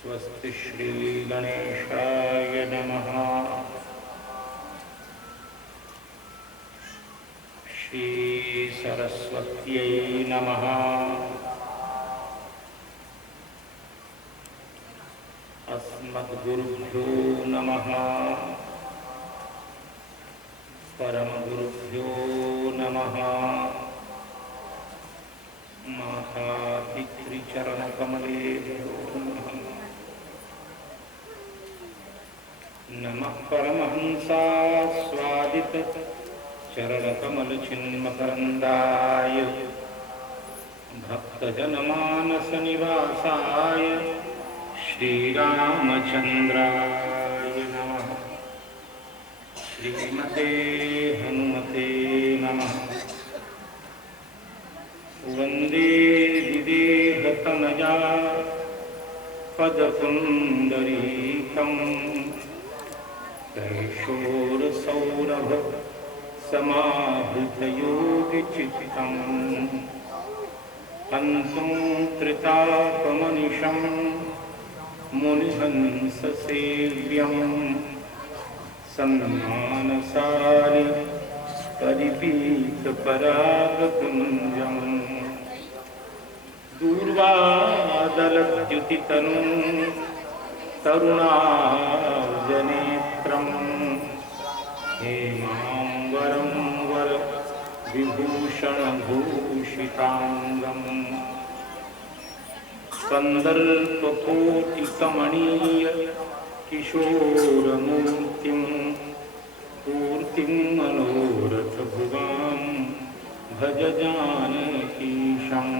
स्वस्ति श्री गणेशाय नमः। श्री सरस्वत्यै नमः। अस्मद्गुरुभ्यो नमः। परमगुरुभ्यो नमः। माता पितृचरणकमलेभ्यो नमः। परमहंसास्वादित चरणकमलचिन्मकरन्दाय भक्तजनमानसनिवासाय श्रीरामचन्द्राय नमः। श्रीमते हनुमते नमः। वन्दे विदेहतनया पदपुण्डरीकम् कैशोरसौरभ समाहृतयोगिचित्तम् हन्तुं त्रितापमनिशं मुनिहंससेव्यं सन्मानसारि परिपीतपरागपुञ्जम् दूर्वादलद्युतितनुं तरुणार्जनेत्रम् हेमाम्बरं वर विभूषणभूषिताङ्गम् कन्दर्पकोटिकमणीय किशोरमूर्तिं पूर्तिं मनोरथभुवां भज जानकीशम्।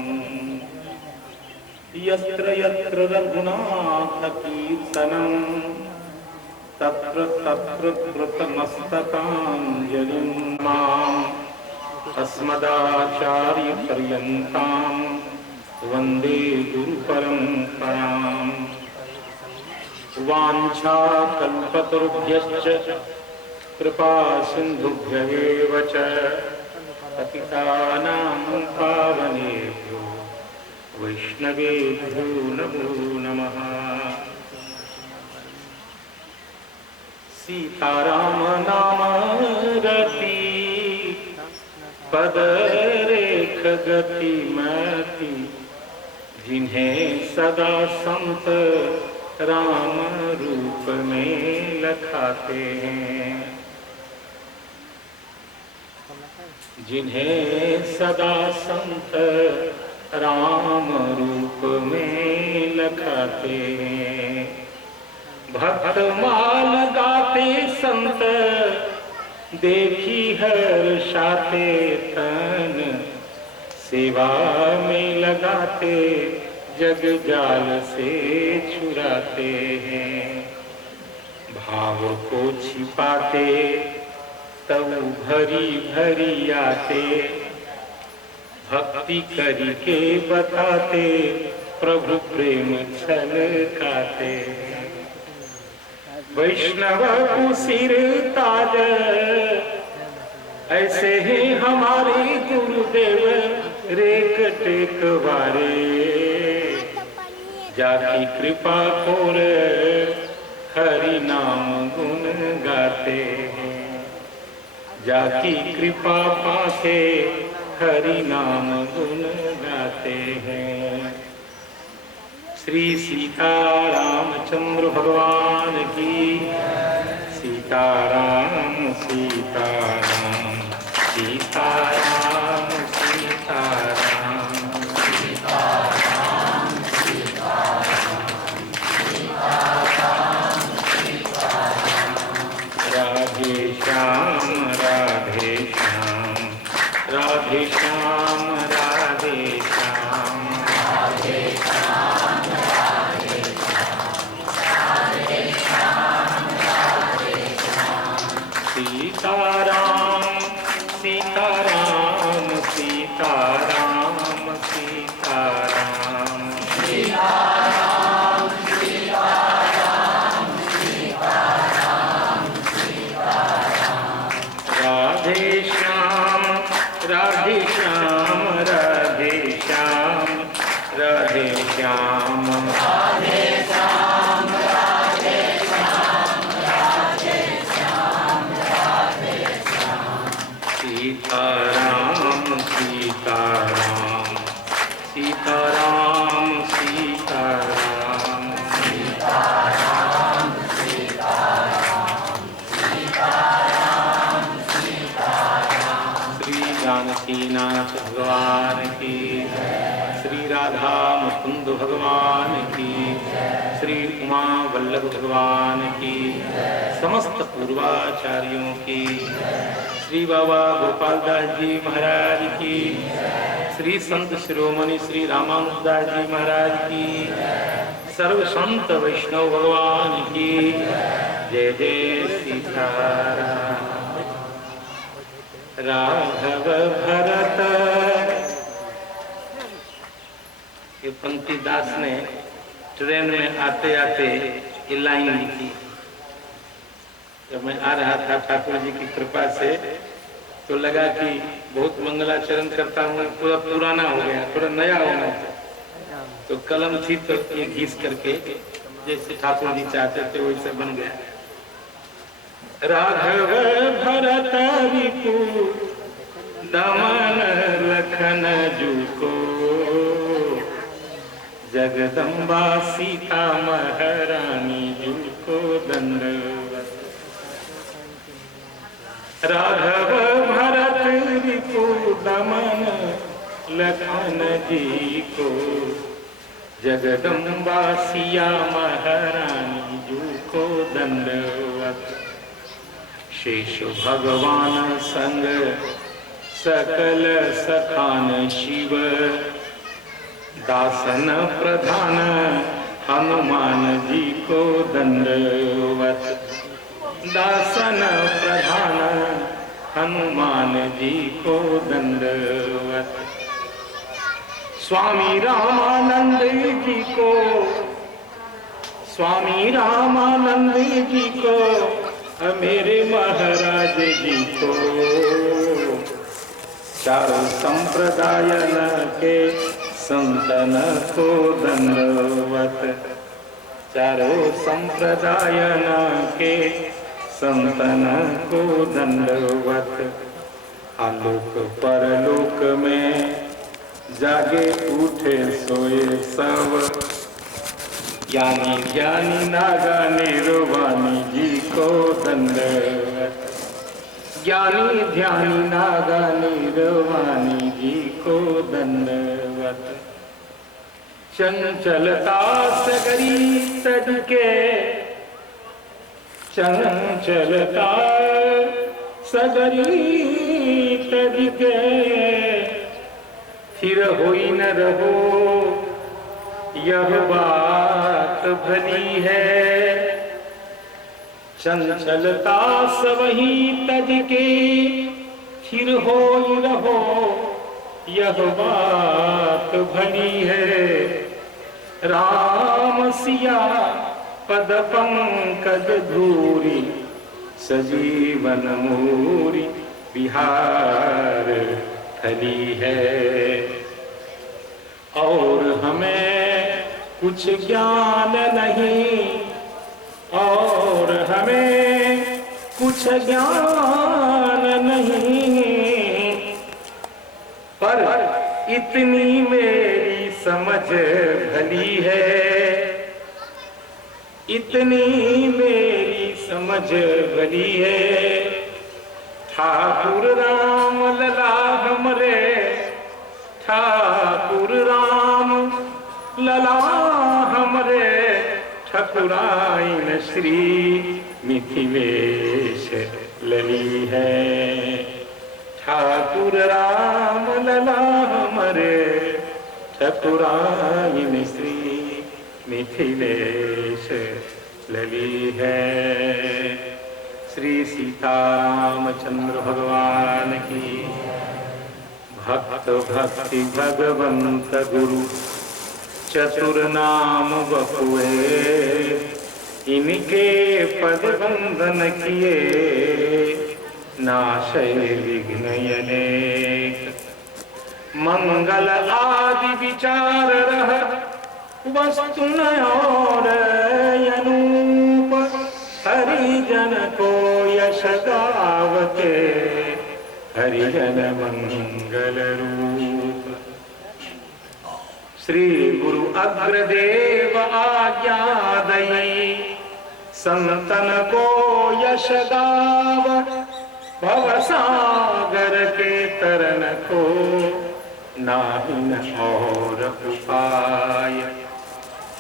यत्र यत्र रघुनाथकीर्तनं तत्र तत्र कृतमस्तकाञ्जलिं माम् अस्मदाचार्यपर्यन्तां वन्दे गुरुपरम्पराम्। वाञ्छाकल्पतरुभ्यश्च कृपा सिन्धुभ्यः च पतितानां पावनेभ्यो वैष्णवेभ्यो नमो नमः। सीताराम नाम रति पदरेख गति मति जिन्हें सदा संत राम रूप में लखाते हैं। जिन्हें सदा संत राम रूप में लखाते हैं। भक्त माल गाते संत देखी हर्षाते तन सेवा में लगाते जग जाल से छुड़ाते हैं। भाव को छिपाते तब भरी भरी आते भक्ति करके बताते प्रभु प्रेम छलकाते। वैष्णव को सिर ताज ऐसे ही हमारे गुरुदेव रेख टेक वारे जाकी कृपा कोर हरि नाम गुण गाते हैं। जाकी कृपा पाके हरि नाम गुण गाते हैं। श्री सीतारामचंद्र भगवान की। सीताराम सीताराम सीताराम सीताराम सीताराम सीताराम सीताराम। राधे श्याम राधे श्याम राधे श्याम राधे श्याम राधे श्याम राधे श्याम राधे श्याम राधे श्याम। सीताराम सीताराम सीताराम सीताराम सीताराम सीताराम सीताराम सीताराम राधे श्याम राधे श्याम राधे श्याम राधे श्याम राधे श्याम राधे श्याम राधे श्याम राधे श्याम सीताराम सीताराम सीताराम सीताराम सीताराम सीताराम सीताराम सीताराम श्री जानकी नाथ भगवान की, श्री राधा मुकुंद भगवान की, श्री उमा वल्लभ भगवान की, समस्त पूर्वाचार्यों की, श्री बाबा गोपाल दास जी महाराज की, श्री संत शिरोमणि श्री रामानुजदास जी महाराज की, सर्व संत वैष्णव भगवान की जय जय सीताराम। राघव भरत, ये पंक्ति दास ने ट्रेन में आते आते ये लाइन लिखी। जब मैं आ रहा था ठाकुर जी की कृपा से तो लगा कि बहुत मंगलाचरण करता हूँ, पूरा पुराना हो गया, थोड़ा नया होना है। तो कलम थी तो ये घिस करके जैसे ठाकुर जी चाहते थे वैसे बन गया। राघव भरत रिपु दमन लखन जुको, जगदम्बा सीता महारानी जुको दंडवत। राघव भरत रिपु दमन लखन जी को, जगदम्बा सिया महारानी जुको दंडवत। शेष भगवान संग सकल सखान शिव, दासन प्रधान हनुमान जी को दंडवत। दासन प्रधान हनुमान जी को दंडवत। स्वामी रामानंद जी को, स्वामी रामानंद जी को, मेरे महाराज जी को, चारों संप्रदाय के संतन को दंडवत। चारों संप्रदाय के संतन को दंडवत। आलोक परलोक में जागे उठे सोए सब, ज्ञानी ज्ञानी नागा निरवानी जी को दंडवत। ज्ञानी ध्यानी नागा निरवानी जी को दंडवत। चंचलता सगरी तड़के, चंचलता सगरी तड़के, फिर होई न रहो यह बात भली है। चंचलता सबही तड़के, फिर होई रहो यह बात भली है। राम सिया पद पंकज धूरी, सजीवन मूरी बिहार फली है। और हमें कुछ ज्ञान नहीं, और हमें कुछ ज्ञान नहीं, पर इतनी मेरी समझ भली है। इतनी मेरी समझ भली है। ठाकुर राम लला हमरे, ठाकुर राम लला हमरे, ठकुराइन श्री मिथिलेश लली है। ठाकुर राम लला हमरे, ठकुराइन श्री मिथिलेश लली है। श्री सीतारामचंद्र भगवान की। भक्त भक्ति भगवंत गुरु चतुर नाम बपुए, इनके पद बंधन किए नाशय विघ्न अनेक। मंगल आदि विचार रह वस्तु न और अनूप, हरिजन को यश गावते हरिजन मंगल रूप। श्री गुरु अग्रदेव आज्ञा दई, संतन को यश गाव, भवसागर के तरन को नाहिन और उपाय।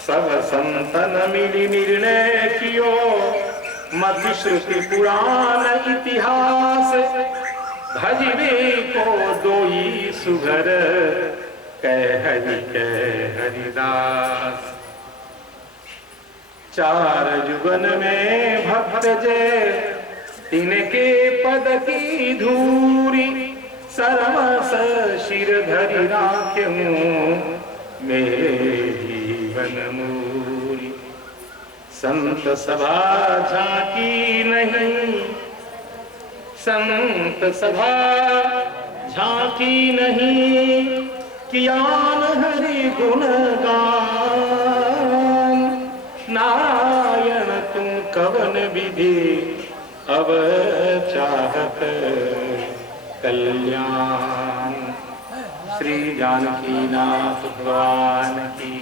सब संतन मिली निर्णय कियो, मति श्रुति पुराण इतिहास। भजवे को दोई सुघर, कह हरिदास। चार जुगन में भक्त जय, तिनके पद की धूरी। सरवस शिर धरि राख्यूं, मेरे जीवन मूरी। संत सभा झांकी नहीं, संत सभा झांकी नहीं, कियान हरि गुण गान। नारायण तुम कवन विधि, अब चाहत कल्याण। श्री जानकी नाथ भगवान की।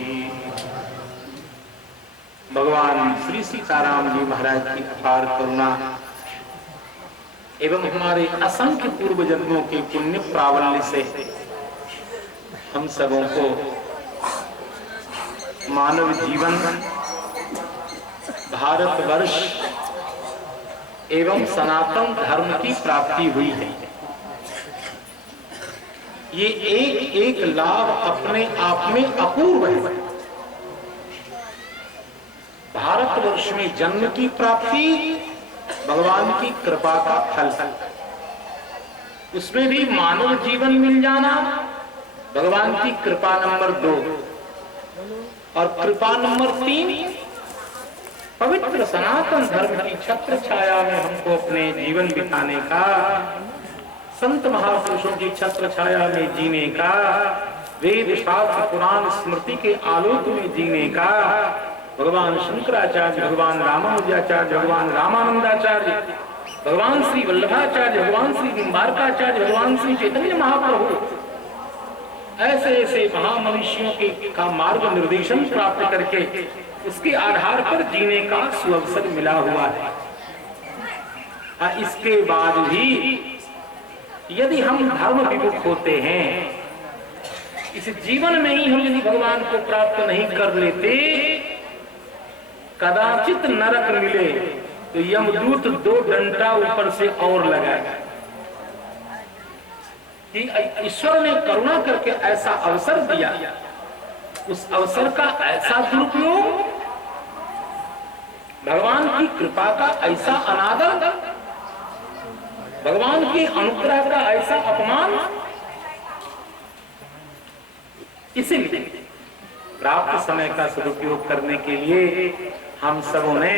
भगवान श्री सीताराम जी महाराज की अपार करुणा एवं हमारे असंख्य पूर्व जन्मों के पुण्य प्राबल्य से हम सबों को मानव जीवन, भारतवर्ष एवं सनातन धर्म की प्राप्ति हुई है। ये एक एक लाभ अपने आप में अपूर्व है। भारतवर्ष में जन्म की प्राप्ति भगवान की कृपा का फल है। उसमें भी मानव जीवन मिल जाना भगवान की कृपा नंबर 2, और कृपा नंबर 3 पवित्र सनातन धर्म की छत्र छाया में हमको अपने जीवन बिताने का, संत महापुरुषों की छत्र छाया में जीने का, वेद शास्त्र पुराण स्मृति के आलोक में जीने का। भगवान शंकराचार्य, भगवान रामानुजाचार्य, भगवान रामानंदाचार्य, भगवान श्री वल्लभाचार्य, भगवान श्री निम्बारकाचार्य, भगवान श्री चैतन्य महाप्रभु, ऐसे ऐसे महामनुष्यों के का मार्ग निर्देशन प्राप्त करके उसके आधार पर जीने का सुअवसर मिला हुआ है। इसके बाद भी यदि हम धर्म विमुख होते हैं, इस जीवन में ही हम यदि भगवान को प्राप्त नहीं कर लेते, कदाचित नरक मिले तो यमदूत 2 डंडा ऊपर से और लगाएगा कि ईश्वर ने करुणा करके ऐसा अवसर दिया, उस अवसर का ऐसा दुरुपयोग, भगवान की कृपा का ऐसा अनादर, भगवान की अनुग्रह का ऐसा अपमान। इसीलिए प्राप्त समय का सदुपयोग करने के लिए हम सबों ने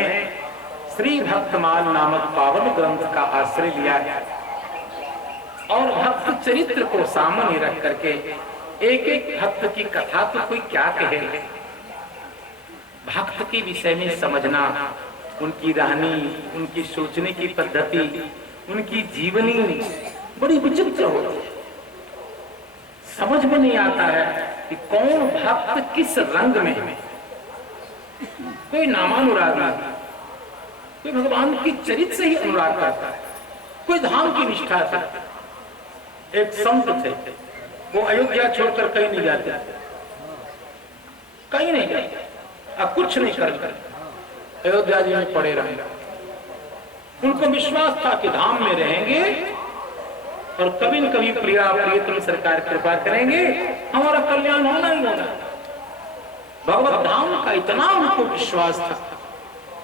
श्री भक्तमाल नामक पावन ग्रंथ का आश्रय लिया है और भक्त चरित्र को सामने रख करके एक एक भक्त की कथा तो कोई क्या कहे, भक्त के विषय में समझना, उनकी रहनी, उनकी सोचने की पद्धति, उनकी जीवनी बड़ी विचित्र होती है। समझ में नहीं आता है कि कौन भक्त किस रंग में है। कोई नामानुरागी, कोई भगवान की चरित्र से ही अनुराग करता है, कोई धाम की निष्ठा से। एक संत थे, वो अयोध्या छोड़कर कहीं नहीं जाते, कहीं नहीं जाते, अब कुछ नहीं करते, अयोध्या जी में पड़े रहेंगे। उनको विश्वास था कि धाम में रहेंगे और कभी न कभी प्रिया प्रियतम सरकार कृपा करेंगे, हमारा कल्याण होना ही होना। भगवत धाम का इतना उनको विश्वास था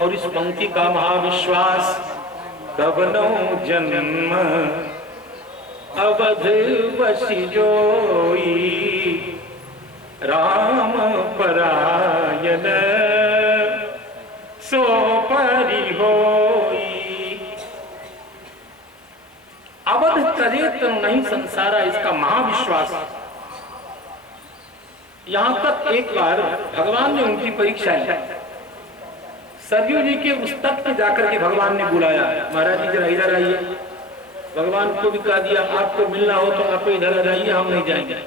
और इस पंक्ति का महाविश्वास कवनो जन्म अवध बसि जोई, राम परायण सो परि होई। अवध तजे तनु नहीं संसारा, इसका महाविश्वास। यहां तक एक बार भगवान ने उनकी परीक्षा ली। सरयू जी के उस तट पर जाकर के भगवान ने बुलाया, महाराज जी जरा इधर आइए। भगवान को भी कहा दिया, आपको मिलना हो तो आप इधर आ जाइए, हम नहीं जाएंगे।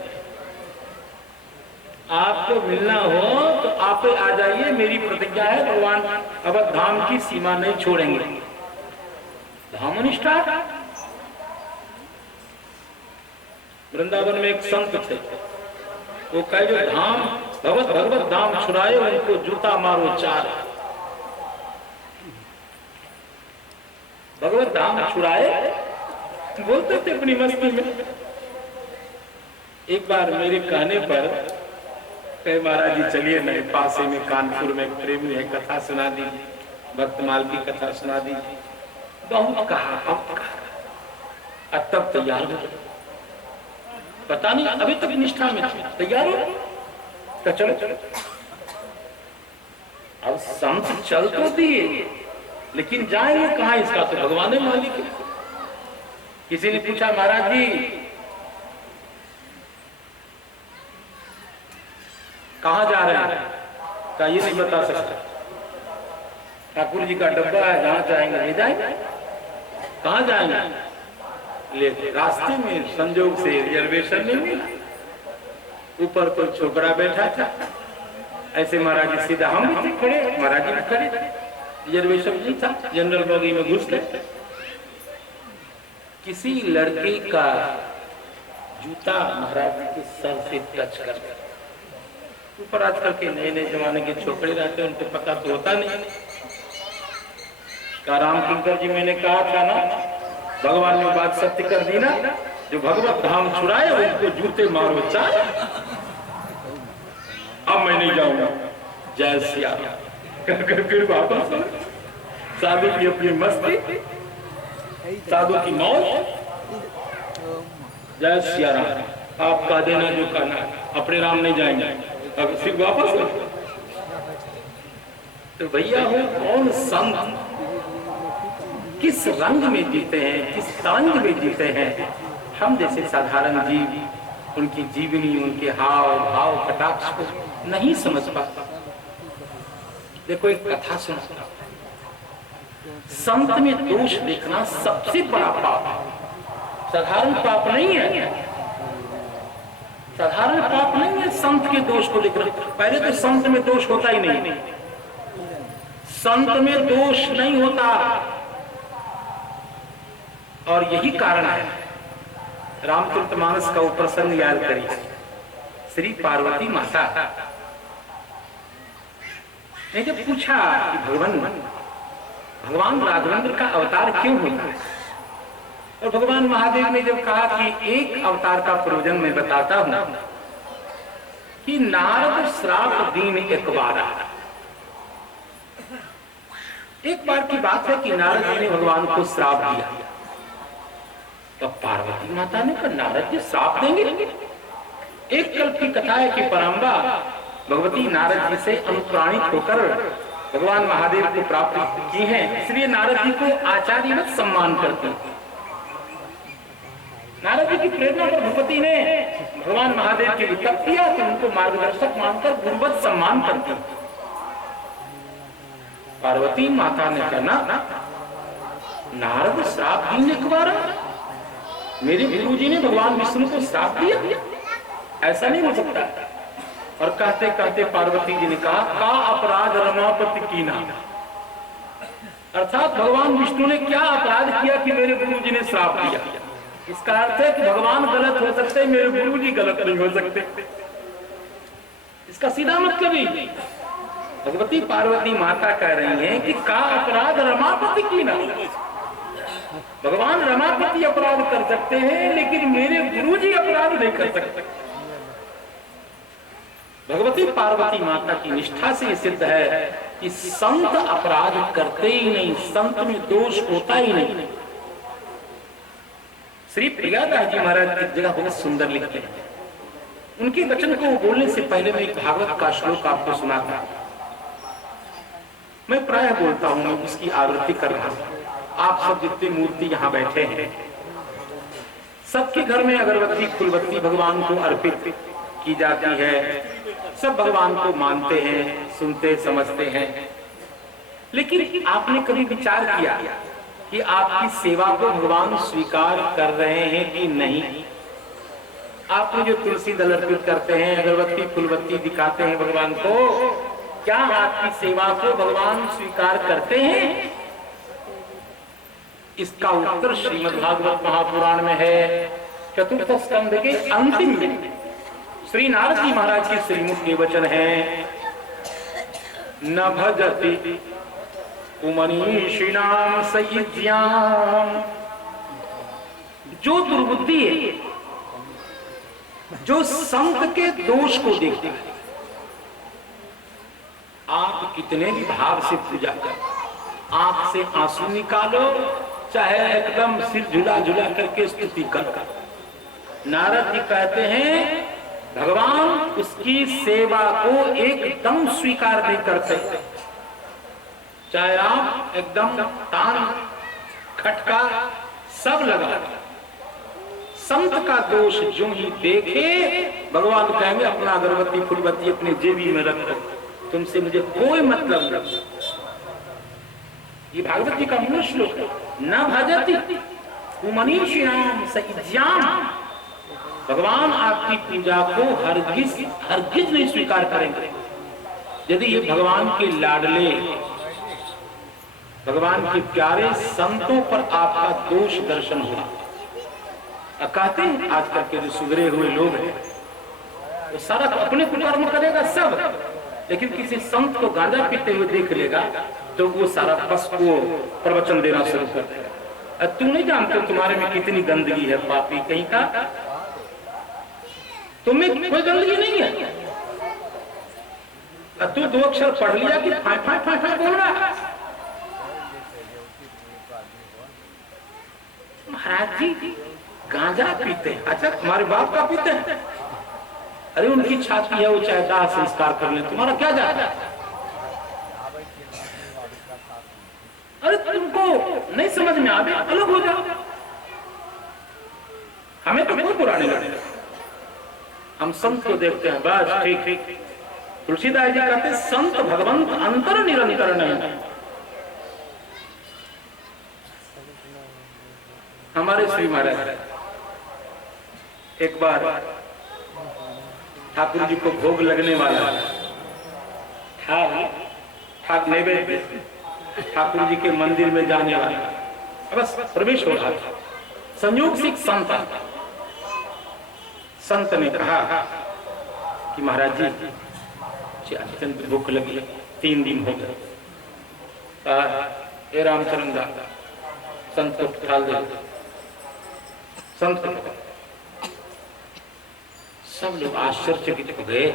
आपको मिलना हो तो आप आ जाइए, मेरी प्रतिज्ञा है, भगवान अवध धाम की सीमा नहीं छोड़ेंगे। धामनिष्ठा। वृंदावन में एक संत थे, वो कहे जो धाम भगवत धाम छुड़ाए उनको जूता मारो 4। भगवत धाम छुड़ाए बोलते थे अपनी मस्ती में। एक बार मेरे कहने पर कहे महाराज जी चलिए नहीं, पासे में कानपुर में प्रेमी है, कथा सुना दीजिए, भक्तमाल की कथा सुना दीजिए। बहुत कहा, अब कहा, तब तैयार हो। पता नहीं अभी तक निष्ठा में थे, तैयार हो तो चलो। अब संत चल तो दिए, लेकिन जाएंगे कहाँ, इसका तो भगवान है मालिक है। किसी ने पूछा महाराज जी कहाँ जा रहे हैं, क्या ये नहीं बता सकता। ठाकुर जी का डब्बा है, जहाँ जाएंगे ले जाएंगे। कहाँ जाएंगे, ले रास्ते में संजोग से रिजर्वेशन नहीं मिला, ऊपर कोई छोकरा बैठा था। ऐसे महाराज जी सीधा हम भी खड़े, महाराज जी भी खड़े, रिजर्वेशन नहीं था, जनरल बॉगी में घुस गए। किसी लड़के का जूता महाराज जी के सर से टच कर गया। ऊपर आजकल के नए नए जमाने के छोकरे रहते हैं, उनको पता तो होता नहीं। राम किंकर जी मैंने कहा था ना, भगवान ने बात सत्य कर दी ना, जो भगवत धाम छुड़ाए उनको जूते मारो 4। अब मैं नहीं जाऊंगा, जय सिया कर फिर वापस साधु की अपनी मस्ती, साधु की मौज। जय सिया राम, आप कह देना जो कहना, अपने राम नहीं जाएंगे, अब फिर वापस। तो भैया हो कौन संत किस रंग में जीते हैं, किस तरंग में जीते हैं। हम जैसे साधारण जीव उनकी जीवनी, उनके हाव भाव कटाक्ष को नहीं समझ पाता। देखो एक कथा सुना, संत में दोष देखना सबसे बड़ा पाप है, साधारण पाप नहीं है। साधारण पाप नहीं है संत के दोष को देखना। पहले तो संत में दोष होता ही नहीं, संत में दोष नहीं होता। और यही कारण है, रामचरितमानस का वो प्रसंग याद करिए। श्री पार्वती माता ने जब पूछा कि भगवान राघवेंद्र का अवतार क्यों होता है, और भगवान महादेव ने जब कहा कि एक अवतार का प्रयोजन मैं बताता हूं कि नारद श्राप दीन एक बार। एक बार की बात है कि नारद जी ने भगवान को श्राप दिया, तो पार्वती माता ने कहा नारद जी श्राप देंगे। एक कल्प की कथा है कि परम्बा भगवती नारद जी से अनुप्राणित होकर भगवान महादेव को प्राप्त की है, इसलिए नारद जी को आचार्यवत सम्मान करते हैं। नारद जी की प्रेरणा पर भगवती ने भगवान महादेव के लिए तप किया तो उनको मार्गदर्शक मानकर गुरुवत सम्मान करते हैं। पार्वती माता ने कहा नारद श्राप देने के बारे मेरे गुरु जी ने भगवान विष्णु को श्राप दिया, ऐसा नहीं हो सकता। और कहते कहते पार्वती जी ने कहा का अपराध रमापति कीना, अर्थात भगवान विष्णु ने क्या अपराध किया कि मेरे गुरु जी ने श्राप दिया। इसका अर्थ है कि भगवान गलत हो सकते, मेरे गुरु जी गलत नहीं हो सकते। इसका सीधा मतलब ही भगवती पार्वती माता कह रही हैं कि का अपराध रमापति कीना, भगवान रमापति अपराध कर सकते हैं लेकिन मेरे गुरुजी अपराध नहीं कर सकते। भगवती पार्वती माता की निष्ठा से सिद्ध है कि संत अपराध करते ही नहीं, संत में दोष होता ही नहीं। श्री प्रियादास जी महाराज की जगह बहुत सुंदर लिखते हैं। उनके वचन को बोलने से पहले मैं एक भागवत का श्लोक आपको सुनाता। मैं प्राय बोलता हूं, मैं उसकी आवृत्ति कर रहा हूं। आप सब जितने मूर्ति यहाँ बैठे हैं, सबके घर में अगरबत्ती फूलबत्ती भगवान को अर्पित की जाती है। सब भगवान को मानते हैं, सुनते समझते हैं। लेकिन आपने कभी विचार किया कि आपकी सेवा को भगवान स्वीकार कर रहे हैं कि नहीं? आपने जो तुलसी दल अर्पित करते हैं, अगरबत्ती फूलबत्ती दिखाते हैं भगवान को, क्या आपकी सेवा को भगवान स्वीकार करते हैं? इसका उत्तर श्रीमद्भागवत महापुराण में है। चतुर्थ स्कंध के अंतिम में श्री नारद जी महाराज के श्रीमुख के वचन है, न भजति मनीषिणाम सयुज्याम। जो दुर्बुद्धि है, जो संत के दोष को देखता है, आप कितने भी भाव से पूजा करो, आंख से आंसू निकालो, चाहे एकदम सिर झुला झुला करके स्तुति कर। नारद जी कहते हैं भगवान उसकी सेवा को एकदम स्वीकार नहीं करते, चाहे आप एकदम तान खटका सब लगा। संत का दोष जो ही देखे, भगवान कहेंगे अपना अगरबत्ती फूलबत्ती अपने जेबी में रखो, तुमसे मुझे कोई मतलब नहीं। ये भागवत जी का मूल श्लोक है। न भजति मनीषिणाम सयुज्याम। भगवान आपकी पूजा को हरगिज नहीं स्वीकार करेंगे। यदि ये भगवान के लाडले, भगवान के प्यारे संतों पर आपका दोष दर्शन हुआ। कहते हैं आजकल के जो सुधरे हुए लोग हैं, वो सारा अपने कर्म करेगा सब, लेकिन किसी संत को गांजा पीते हुए देख लेगा तो वो सारा बस को प्रवचन देना शुरू कर देगा। तू नहीं जानते तुम्हारे में कितनी गंदगी है, पापी कहीं का, तुम्हें कोई गंदगी नहीं है। तू दो अक्षर पढ़ लिया कि फाय फाय फाय फाय बोल रहा है। महाराज जी गांजा पीते हैं, अच्छा तुम्हारे बाप का पीते हैं? अरे उनकी छाती है, वो चाहे दाह संस्कार कर ले, तुम्हारा क्या जाता है? अरे तुमको नहीं समझ में आवे, अलग हो जाओ। हमें तो बहुत पुराने लगे, हम संत को देखते हैं बस ठीक ठीक। तुलसीदास जी कहते संत भगवंत अंतर निरंतर नहीं। हमारे श्री महाराज एक बार ठाकुर जी को भोग लगने वाला था, नैवेद्य ठाकुर जी के मंदिर में जाने वाला, बस प्रवेश हो रहा था। संयोग से संत ने कहा कि महाराज जी अत्यंत भूख लगी, 3 दिन हो गए। रामचरण दादा संत को उठा दे। संत सब लोग आश्चर्यचकित हो गए,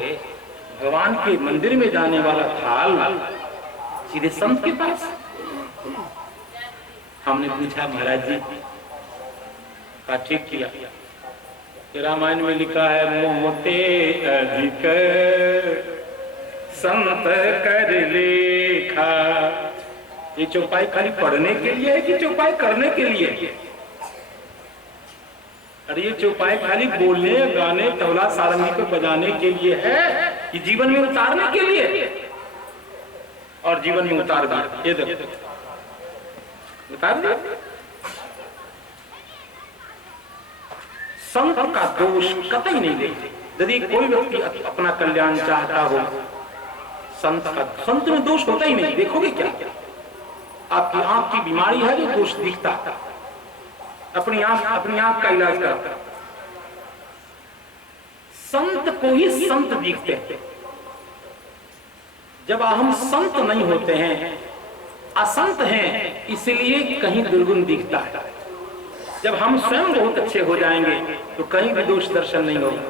भगवान के मंदिर में जाने वाला थाल सीधे संत के पास। हमने पूछा महाराज जी का ठीक किया, रामायण में लिखा है मोहते अधिक संत कर लेखा। ये चौपाई खाली पढ़ने के लिए है कि चौपाई करने के लिए? अरे ये चौपाई खाली बोलने, गाने, तबला सारंगी को बजाने के लिए है कि जीवन में उतारने के लिए? और जीवन में उतार दिया, ये देखो उतार दिया। संत का दोष कतई नहीं देखते। यदि कोई व्यक्ति अपना कल्याण चाहता हो, संत में दोष होता ही नहीं। देखोगे क्या, आपकी आंख की बीमारी है जो दोष दिखता, अपनी आंख का इलाज करता। संत को ही संत दिखते हैं। जब हम संत नहीं होते हैं, असंत हैं, इसलिए कहीं दुर्गुण दिखता है। जब हम स्वयं बहुत अच्छे हो जाएंगे तो कहीं भी दोष दर्शन नहीं होगा।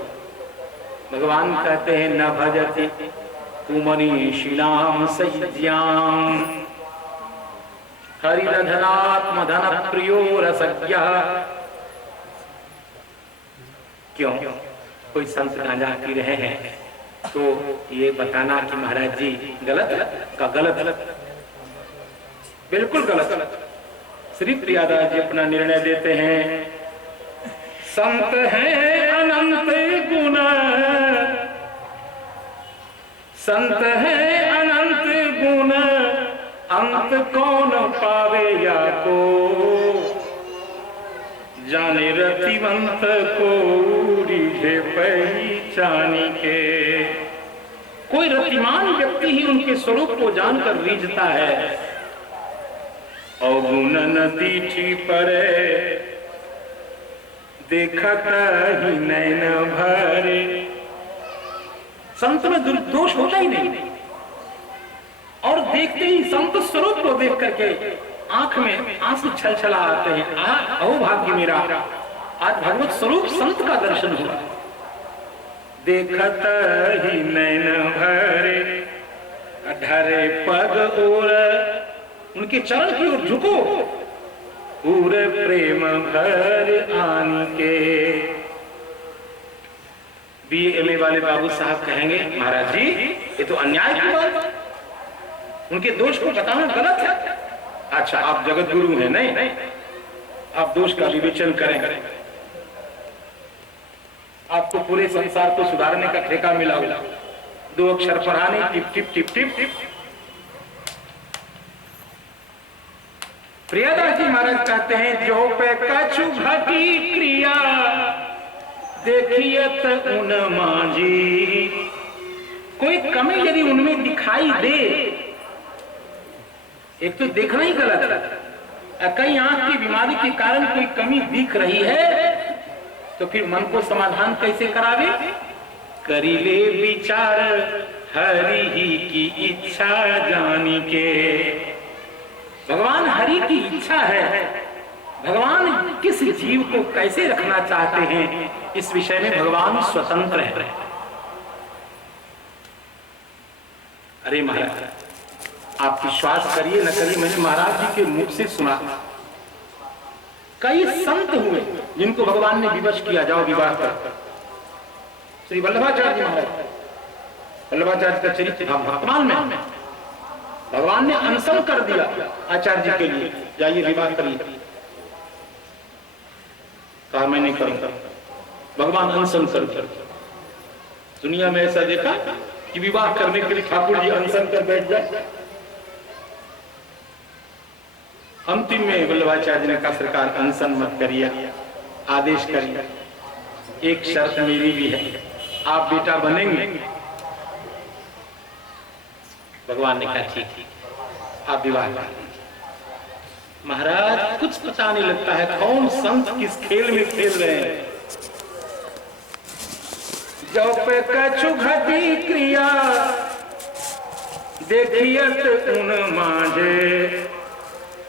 भगवान कहते हैं न भजति कुमनीशिलां सैद्यां हरिरधनात्मधन प्रियो रसज्ञः। क्यों कोई संत गांजा पी रहे हैं तो ये बताना कि महाराज जी गलत का गलत, बिल्कुल गलत। श्री प्रियादास जी अपना निर्णय देते हैं, संत हैं अनंत गुण, संत है अनंत गुण, अंत कौन पावे या को, जाने रतिवंत को रीझे पहचानी के। कोई रतिमान व्यक्ति ही उनके स्वरूप को जानकर रीझता है। अवगुण नदी ठी परे, देखत ही नैन भरे। संत में दुर्दोष होता ही नहीं, और देखते ही संत स्वरूप को देख करके आंख में आंसू छलछला आते हैं। अहो भाग्य मेरा, आज भगवत स्वरूप संत का दर्शन हुआ। देखत ही नैन भरे, ढरे पग और उनके चरण की ओर झुको, पूरे प्रेम भर आन के। BA वाले बाबू साहब कहेंगे, महाराज जी ये तो अन्याय की बात, उनके दोष को बताना गलत है। अच्छा आप जगत गुरु हैं, नहीं आप दोष का विवेचन करें, आपको पूरे संसार को सुधारने का ठेका मिला हुआ। 2 अक्षर पढ़ाने, टिप टिप टिप टिप टिप। प्रियदास जी महाराज कहते हैं, जो पे कछु घटी क्रिया, देखियत उन मांझी। कोई कमी यदि उनमें दिखाई दे, एक तो देखना ही गलत है, कहीं आंख की बीमारी के कारण कोई कमी दिख रही है तो फिर मन को समाधान कैसे करावे? करीले विचार हरि ही की इच्छा जानी के। भगवान हरि की इच्छा है, भगवान किस जीव को कैसे रखना चाहते हैं, इस विषय में भगवान स्वतंत्र है। अरे महाराज आप विश्वास करिए न करिए, मैंने महाराज जी के मुख से सुना, कई संत हुए जिनको भगवान ने विवश किया, जाओ विवाह कर। श्री वल्लभाचार्य महाराज, वल्लभाचार्य का चरित्र वर्तमान में भगवान ने अनशन कर दिया आचार्य जी के लिए, जाइए विवाह करिए। कहा मैं नहीं करूंगा, भगवान अनशन कर दिया। दुनिया में ऐसा देखा कि विवाह करने के लिए ठाकुर जी अनशन कर बैठ जाए। अंतिम में वल्लभाचार्य ने कहा सरकार अनशन मत करिए, आदेश करिए, एक शर्त मेरी भी है, आप बेटा बनेंगे। भगवान ने कहा ठीक, आप विवाह करिए। महाराज कुछ पता नहीं लगता है कौन संत किस खेल में खेल रहे हैं। जो पे कछु घटी क्रिया, देखियत उन मांझे,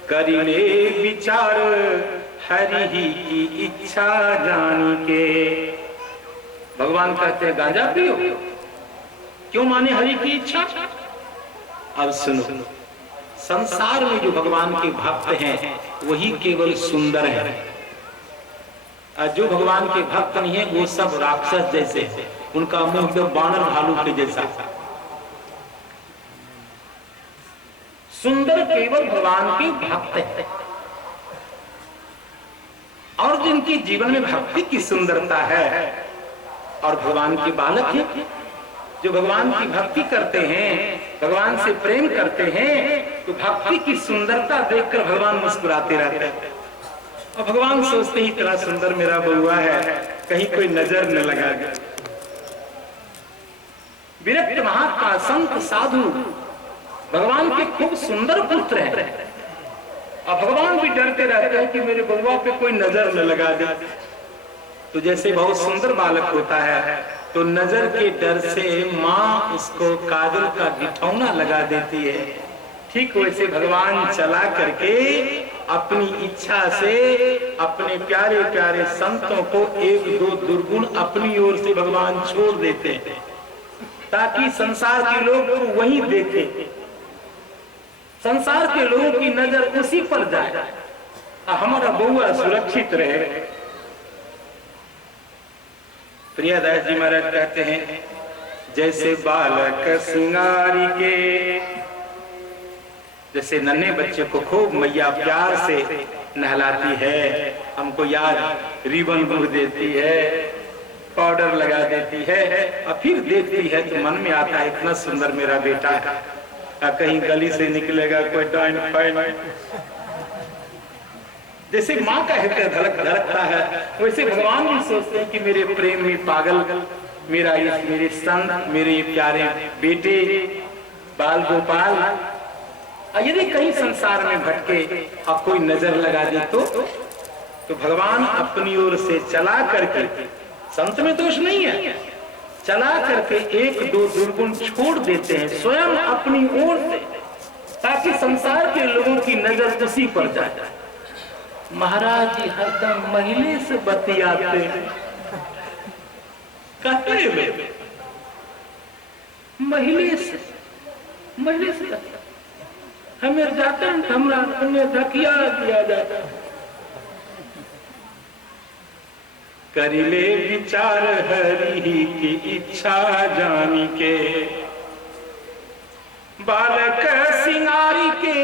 करीले विचार हरि ही की इच्छा जानी के। भगवान कहते हैं गांजा पियो, क्यों माने हरि की इच्छा? अब सुनो, संसार में जो भगवान के भक्त हैं वही केवल सुंदर हैं, और जो भगवान के भक्त नहीं है वो सब राक्षस जैसे हैं, उनका मुंह तो बानर भालू के जैसा। सुंदर केवल भगवान के भक्त हैं, और जिनके जीवन में भक्ति की सुंदरता है, और भगवान के बालक हैं जो भगवान की भक्ति करते हैं, भगवान से प्रेम करते हैं, तो भक्ति की सुंदरता देखकर भगवान मुस्कुराते रहते हैं। और भगवान सोचते ही इतना सुंदर मेरा बउआ है, कहीं कोई नजर न लगा दे। विरक्त महात्मा संत साधु भगवान के खूब सुंदर पुत्र हैं, और भगवान भी डरते रहते हैं कि मेरे बउआ पे कोई नजर न लगा दे। तो जैसे बहुत सुंदर बालक होता है तो नजर के डर से माँ उसको काजल का गिठौना लगा देती है, ठीक वैसे भगवान चला करके अपनी इच्छा से अपने प्यारे प्यारे संतों को 1-2 दुर्गुण अपनी ओर से भगवान छोड़ देते हैं, ताकि संसार के लोग को वही देखे, संसार के लोगों की नजर उसी पर जाए, हमारा बउआ सुरक्षित रहे। प्रियदास जी महाराज कहते हैं, जैसे बालक सिंगारी के, जैसे नन्हे बच्चे को खूब मैया प्यार से नहलाती है, हमको याद रिबन गुड़ देती है, पाउडर लगा देती है, और फिर देखती है तो मन में आता है इतना सुंदर मेरा बेटा है, कहीं गली से निकलेगा कोई डाइन फाइन। जैसे माँ का हृदय धड़कता है, वैसे भगवान भी सोचते हैं कि मेरे प्रेम में पागल मेरा ये मेरे संत, मेरे प्यारे बेटे बाल गोपाल, यदि कहीं संसार में भटके और कोई नजर लगा दे तो भगवान अपनी ओर से चला करके, संत में दोष नहीं है, चला करके एक दो दुर्गुण छोड़ देते हैं स्वयं अपनी ओर से, ताकि संसार के लोगों की नजर उसी पर जाए। महाराज जी हरदम महिले से बतियाते हैं, कहते हैं महिले से हमें जाते हैं, हमरा हमें धकिया दिया जाता है। करिले विचार हरि की इच्छा जानी के, बालक सिंगारी के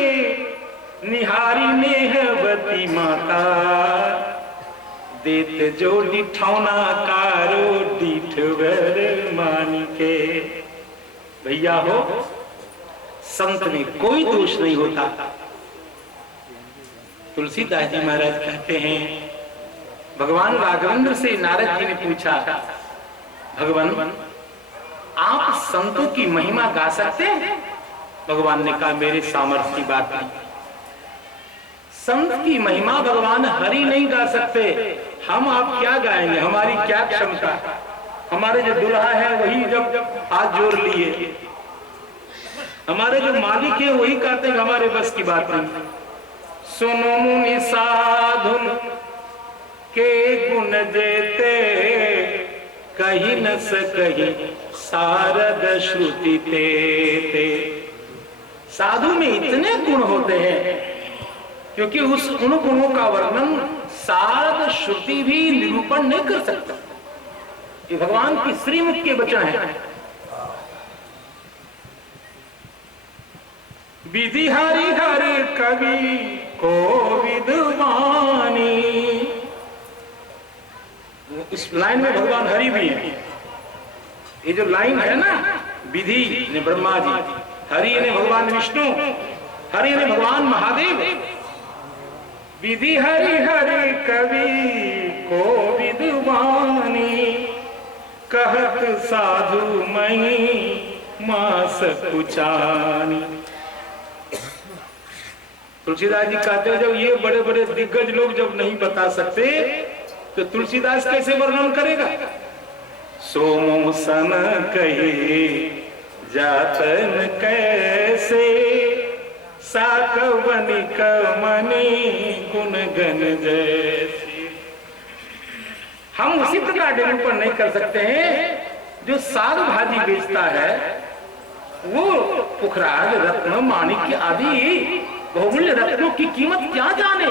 निहारी नेहवती माता, देत जो डिठौना कारो डिठवर मानी के। भैया हो, संत में कोई दोष नहीं होता। तुलसीदास जी महाराज कहते हैं, भगवान राघवेंद्र से नारद जी ने पूछा, भगवान आप संतों की महिमा गा सकते हैं? भगवान ने कहा मेरे सामर्थ्य की बात नहीं, संत की महिमा भगवान हरि नहीं गा सकते, हम आप क्या गाएंगे, हमारी क्या क्षमता। हमारे जो दुल्हा है वही जब हाथ जोड़ लिए, हमारे जो मालिक है वही कहते हैं हमारे बस की बात नहीं। सुनो मुनि साधु के गुण देते, कहीं न सकहीं सारद श्रुति ते। साधु में इतने गुण होते हैं क्योंकि उन गुणों का वर्णन सारद श्रुति भी निरूपण नहीं कर सकता। ये भगवान की श्रीमुख के वचन है। विधि हरि हरि कवि को विद्वानी, इस लाइन में भगवान हरि भी है। ये जो लाइन है ना, विधि ने ब्रह्मा जी, हरि ने भगवान विष्णु, हरि ने भगवान महादेव। विधि हरि हरि कवि को विद्वानी, कहत साधु मही मास कुचानी। तुलसीदास जी कहते हैं जब ये बड़े बड़े दिग्गज लोग जब नहीं बता सकते तो तुलसीदास कैसे वर्णन करेगा। सोमो सन कहे जातन कैसे, साकवनि कमनि गुण गण जैसे। हम उसी प्रकार निरूपण नहीं कर सकते हैं। जो साग भाजी बेचता है वो पुखराज रत्न माणिक्य आदि बहुमूल्य रत्नों की कीमत क्या जाने।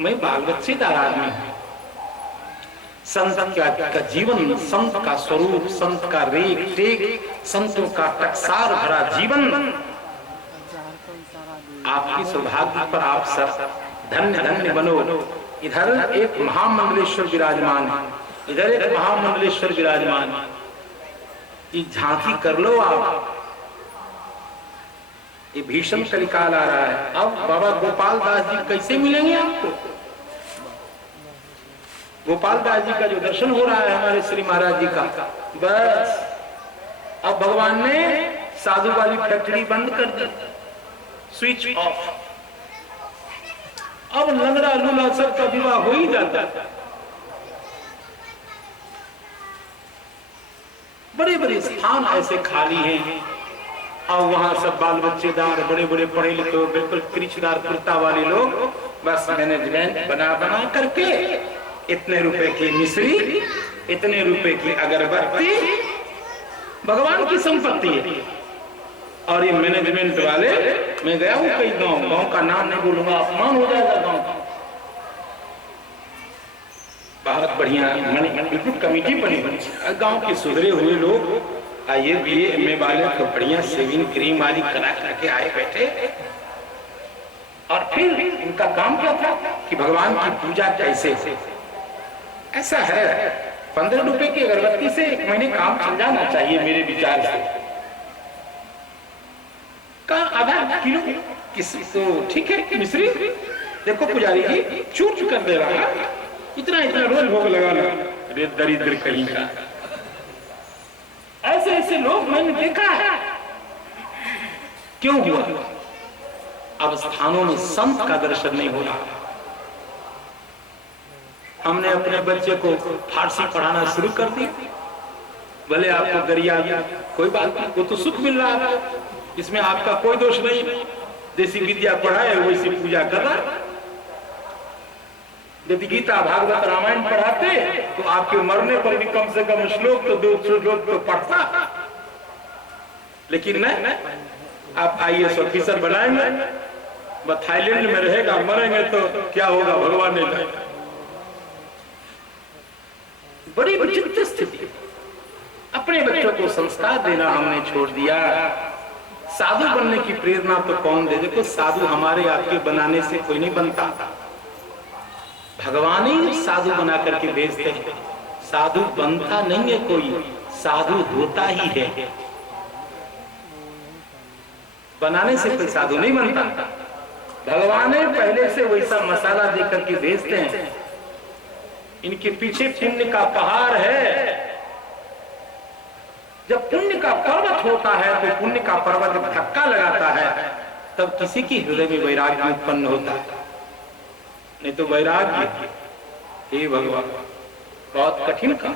मैं बाल बच्चेदार आदमी हूं। संत का जीवन, संत का स्वरूप, संत का रेख टेक, संतों का टकसार भरा जीवन, आपकी सौभाग्य पर आप सब धन्य धन्य बनो। इधर एक महामंडलेश्वर विराजमान है, इधर एक महामंडलेश्वर विराजमान है। ये झांकी कर लो आप। ये भीषण कलिकाल आ रहा है। अब बाबा गोपाल दास जी कैसे मिलेंगे आपको। गोपाल दास जी का जो दर्शन हो रहा है हमारे श्री महाराज जी का, बस अब भगवान ने साधु वाली फैक्ट्री बंद कर दी, स्विच ऑफ। अब लंगड़ा लूला सबका विवाह हो ही जाता है। बड़े बड़े स्थान ऐसे खाली हैं और वहां सब बाल बच्चेदार, बड़े बड़े पढ़े लिखे, बिल्कुल क्रिचदार कुर्ता वाले लोग बस मैनेजमेंट बना बना करके इतने रुपए की मिश्री इतने रुपए की अगरबत्ती भगवान की संपत्ति है। और ये मैनेजमेंट वाले, मैं गया हूं कई गांव का नाम नहीं बोलूंगा, अपमान हो जाएगा गांव का। बहुत बढ़िया बिल्कुल कमेटी बनी हुई, गांव के सुधरे हुए लोग आइए बीए एमए वाले तो बढ़िया सेविंग क्रीम वाली करा करके आए बैठे। और फिर इनका काम क्या था कि भगवान की पूजा कैसे हो। ऐसा है 15 रुपए की अगरबत्ती से एक महीने काम चल जाना चाहिए मेरे विचार से। का आधा किलो किसी तो ठीक है मिश्री, देखो पुजारी जी चूर कर दे रहा है, इतना इतना रोज भोग लगाना, अरे दरिद्र कहीं का। ऐसे ऐसे लोग मैंने देखा है। क्यों हुआ? अब स्थानों में संत का दर्शन नहीं हो रहा। हमने अपने बच्चे को फारसी पढ़ाना शुरू कर दी, भले आपको गरिया कोई बात नहीं, वो तो सुख मिल रहा है, इसमें आपका कोई दोष नहीं। जैसी विद्या पढ़ाए वैसी पूजा कर रहा। यदि गीता भागवत रामायण पढ़ाते तो आपके मरने पर भी कम से कम श्लोक तो 2 श्लोक तो पढ़ता। लेकिन नहीं, आप IAS ऑफिसर बनाएंगे, वह थाईलैंड में रहेगा, मरेंगे तो क्या होगा भगवान ने जाने। बड़ी विचित्र स्थिति। अपने बच्चों को संस्कार देना हमने छोड़ दिया। साधु बनने की प्रेरणा तो कौन दे? देखो साधु हमारे आपके बनाने से कोई नहीं बनता, भगवान ही साधु बना करके भेजते हैं। साधु बनता नहीं है कोई, साधु होता ही है। बनाने से कोई साधु नहीं बनता, भगवान ही पहले से वैसा मसाला दे करके भेजते हैं। इनके पीछे पुण्य का पहाड़ है। जब पुण्य का पर्वत होता है तो पुण्य का पर्वत धक्का लगाता है, तब किसी की हृदय में वैराग्य उत्पन्न होता है। नहीं तो वैराग्य, हे भगवान, बहुत कठिन काम।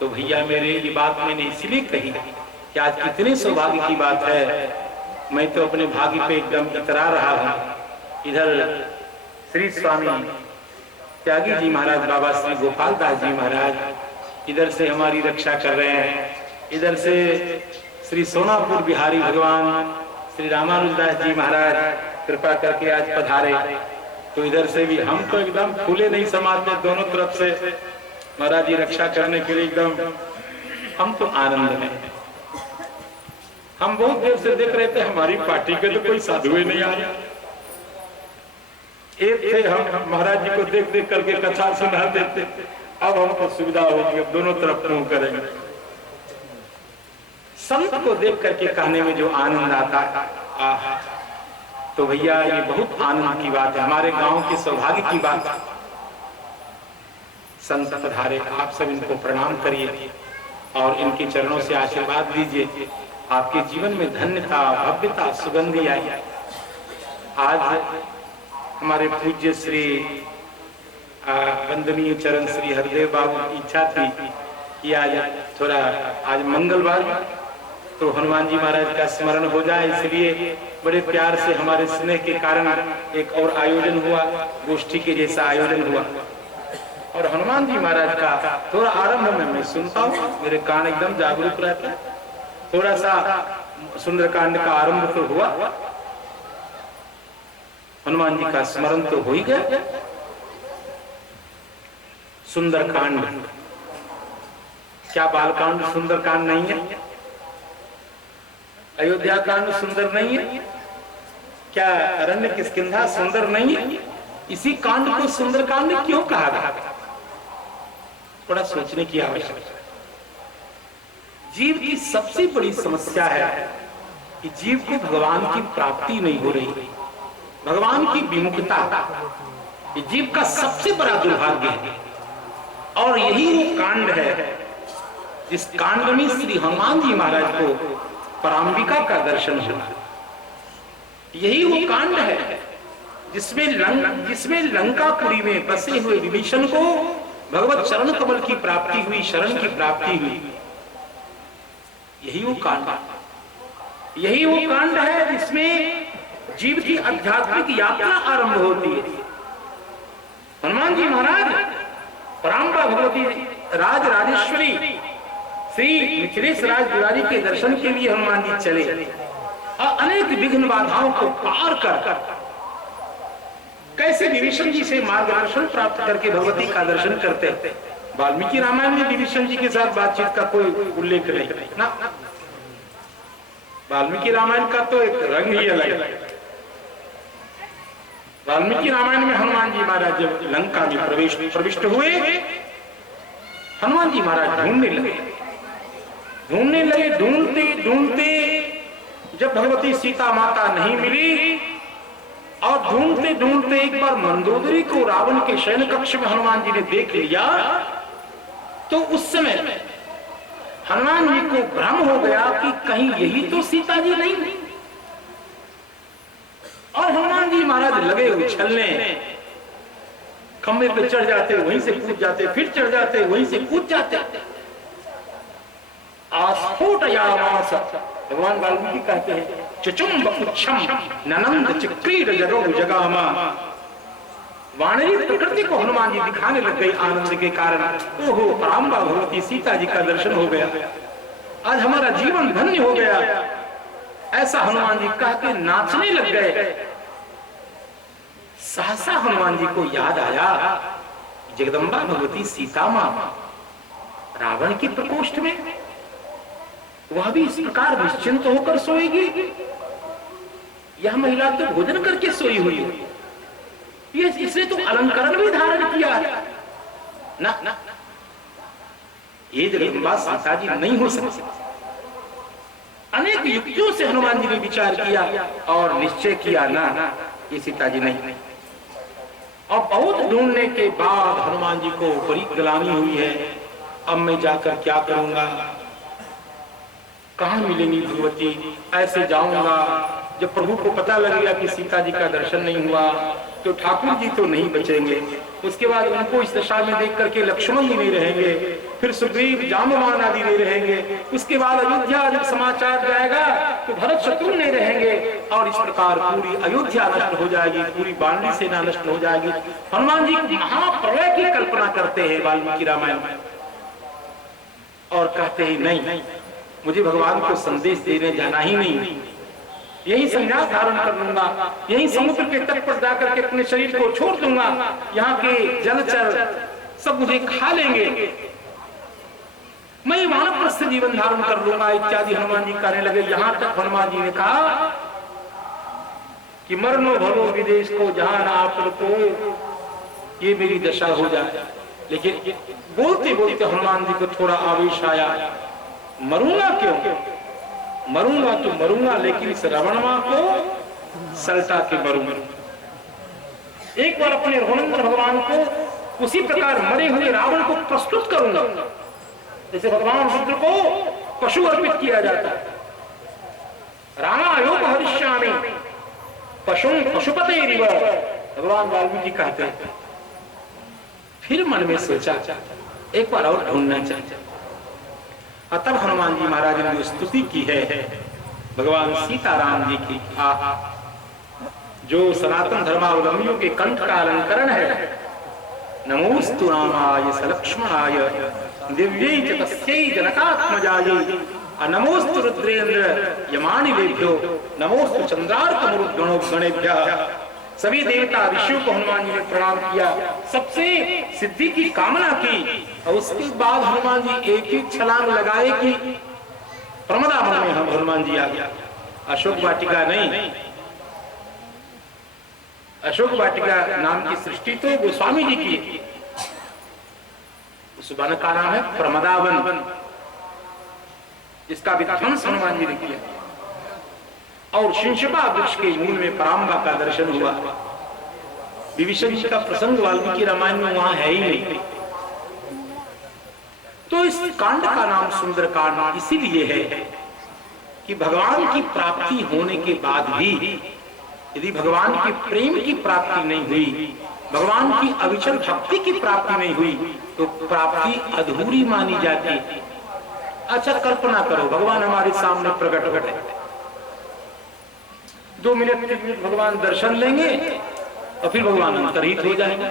तो भैया मेरे ये बात मैंने इसलिए कही कि आज कितने सौभाग्य की बात है। मैं तो अपने भाग्य पे एकदम इतरा रहा हूं। इधर श्री स्वामी त्यागी जी महाराज, बाबा श्री गोपाल दास जी महाराज इधर से हमारी रक्षा कर रहे हैं। इधर से श्री सोनापुर बिहारी भगवान श्री रामानुजदास जी महाराज कृपा करके आज पधारे। तो इधर से भी हम तो एकदम फूले नहीं समाते, दोनों तरफ से महाराज जी रक्षा करने के लिए एकदम हम तो आनंद में। हम बहुत देर से देख रहे थे हमारी पार्टी के तो कोई साधु ही नहीं आ रहा। एक थे हम महाराज जी को देख देख करके कथा सुनाते थे, अब हमको सुविधा होगी, अब दोनों तरफ मुंह करेंगे। संत को देख करके कहने में जो आनंद आता है, तो भैया ये बहुत आनंद की बात है, हमारे गांव के सौभाग्य की बात है। संत पधारे, आप सब इनको प्रणाम करिए और इनके चरणों से आशीर्वाद लीजिए। आपके जीवन में धन्यता, भव्यता, सुगंधी आई। आज हमारे पूज्य श्री वंदनीय चरण श्री हरदेव बाबू की इच्छा थी कि आज थोड़ा आज मंगलवार तो हनुमान जी महाराज का स्मरण हो जाए, इसलिए बड़े प्यार से हमारे स्नेह के कारण एक और आयोजन हुआ, गोष्ठी के जैसा आयोजन हुआ। और हनुमान जी महाराज का थोड़ा आरंभ में मैं सुनता हूँ, मेरे कान एकदम जागरूक रहते हैं। थोड़ा सा सुंदरकांड का आरंभ तो हुआ, हनुमान जी का स्मरण तो हो ही गया। सुंदरकांड क्या बालकांड सुंदरकांड नहीं है? अयोध्या कांड सुंदर नहीं है? क्या अरण्य किष्किंधा सुंदर नहीं है? इसी कांड को सुंदरकांड क्यों कहा गया? थोड़ा सोचने की आवश्यकता है। जीव की सबसे बड़ी समस्या है कि जीव को भगवान की प्राप्ति नहीं हो रही, भगवान की विमुखता, ये जीव का सबसे बड़ा दुर्भाग्य है। और यही वो कांड है जिस कांड में श्री हनुमान जी महाराज को पराम्बिका का दर्शन हुआ। यही वो कांड है जिसमें लंकापुरी में बसे हुए विभीषण को भगवत चरण कमल की प्राप्ति हुई, शरण की प्राप्ति हुई। यही वो कांड है जिसमें जीव की आध्यात्मिक यात्रा आरंभ होती है। हनुमान जी महाराज पराम्बा भगवती राज राजेश्वरी श्री मिथिलेश राज दुलारी के दर्शन के लिए हनुमान जी चले और अनेक विघ्न बाधाओं को पार कर कैसे विभीषण जी से मार्गदर्शन प्राप्त करके भगवती का दर्शन करते। वाल्मीकि रामायण में विभीषण जी के साथ बातचीत का कोई उल्लेख नहीं ना। वाल्मीकि रामायण का तो एक रंग ही अलग है। वाल्मीकि रामायण में हनुमान जी महाराज जब लंका में प्रविष्ट हुए, हनुमान जी महाराज ढूंढने लगे, ढूंढते जब भगवती सीता माता नहीं मिली और ढूंढते एक बार मंदोदरी को रावण के शयन कक्ष में हनुमान जी ने देख लिया, तो उस समय हनुमान जी को भ्रम हो गया कि कहीं यही तो सीता जी नहीं। और हनुमान जी महाराज लगे उछलने, खंबे पे चढ़ जाते, वहीं से कूद जाते, फिर चढ़ जाते, वहीं से कूद जाते। आस्फोटयामास, भगवान वाल्मीकि कहते हैं, चुचुम्ब उच्छम ननंद चिक्रीड जगो जगामा। वानरी प्रकृति को हनुमान जी दिखाने लग गई आनंद के कारण। ओहो, पराम्बा भगवती सीता जी का दर्शन हो गया, आज हमारा जीवन धन्य हो गया, ऐसा हनुमान जी कहते नाचने लग गए। सहसा हनुमान जी को याद आया, जगदम्बा भगवती सीता मां रावण के प्रकोष्ठ में, वह भी इस प्रकार निश्चिंत होकर सोएगी। यह महिला तो भोजन करके सोई हुई है, इसने तो अलंकरण भी धारण किया है ना। ये जगदम्बा सीता जी नहीं हो सकती। अनेक युक्तियों से हनुमान जी ने विचार किया और निश्चय किया ना, ये सीता जी नहीं। और बहुत ढूंढने के बाद हनुमान जी को बड़ी ग्लानि हुई है, अब मैं जाकर क्या करूंगा, कहां मिलेंगी भगवती, ऐसे जाऊंगा। जब प्रभु को पता लग गया कि सीता जी का दर्शन नहीं हुआ तो ठाकुर जी तो नहीं बचेंगे। उसके बाद उनको इस दशा में देख करके लक्ष्मण जी नहीं रहेंगे, फिर सुग्रीव जाम्बवान आदि नहीं रहेंगे। उसके बाद अयोध्या जब समाचार जाएगा तो भरत शत्रु नहीं रहेंगे और इस प्रकार पूरी अयोध्या नष्ट हो जाएगी, पूरी बांडी सेना नष्ट हो जाएगी। हनुमान जी महाप्रलय की कल्पना करते हैं वाल्मीकि रामायण में और कहते हैं नहीं, मुझे भगवान को संदेश देने जाना ही नहीं, यही संन्यास धारण कर लूंगा, यही समुद्र के तट पर जाकर के अपने शरीर को छोड़ दूंगा, यहाँ के जलचर सब मुझे खा लेंगे, मैं वानप्रस्थ जीवन धारण कर लूंगा इत्यादि हनुमान जी कहने लगे। यहां तक हनुमान जी ने कहा कि मरनो भलो विदेश को जहां आप को, ये मेरी दशा हो जाए। लेकिन बोलते बोलते हनुमान जी को थोड़ा आवेश आया, मरूंगा क्यों, मरूंगा तो मरूंगा, लेकिन इस रावणवा को सल्टा के मरूंगा। एक बार अपने रघुनंदन भगवान को उसी प्रकार मरे हुए रावण को प्रस्तुत करूंगा, जैसे भगवान रुद्र को पशु अर्पित किया जाता है। रामायोग हरिष्यामि पशु पशुपते रिव, भगवान वाल्मीकि कहते हैं। फिर मन में सोचा एक बार और ढूंढना चाहिए, और तब हनुमान जी महाराज ने जो स्तुति की है भगवान सीताराम जी की, जो सनातन धर्मावलंबियों के कंठ का अलंकरण है, नमोस्तु रामाय सलक्ष्मणाय दिव्यै च तस्यै जनकात्मजायै, नमोस्तु रुद्रेन्द्र यमानिलेभ्यो, नमोस्तु चंद्रार्कमरुद्गणोद्गणेभ्यः। सभी देवता ऋषियों को हनुमान जी ने प्रणाम किया, सबसे सिद्धि की कामना की। और उसके बाद हनुमान जी एक ही छलांग लगाए कि प्रमदावन में हम हनुमान जी आ गया। अशोक वाटिका नहीं, अशोक वाटिका नाम की सृष्टि तो गोस्वामी जी की, उस वन का नाम है प्रमदावन, जिसका विध्वंस हनुमान जी ने किया। और शिंशपा वृक्ष के मूल में पराम्बा का दर्शन हुआ। विभीषण जी का प्रसंग वाल्मीकि रामायण में वहां है ही नहीं। तो इस कांड का नाम सुंदर कांड इसीलिए है कि भगवान की प्राप्ति होने के बाद भी यदि भगवान के प्रेम की प्राप्ति नहीं हुई, भगवान की अविचल भक्ति की प्राप्ति नहीं हुई, तो प्राप्ति अधूरी मानी जाती। अच्छा कल्पना करो, भगवान हमारे सामने प्रकट हो गए, 2 मिनट 3 मिनट भगवान दर्शन लेंगे और फिर भगवान अंतर्हित हो जाएंगे,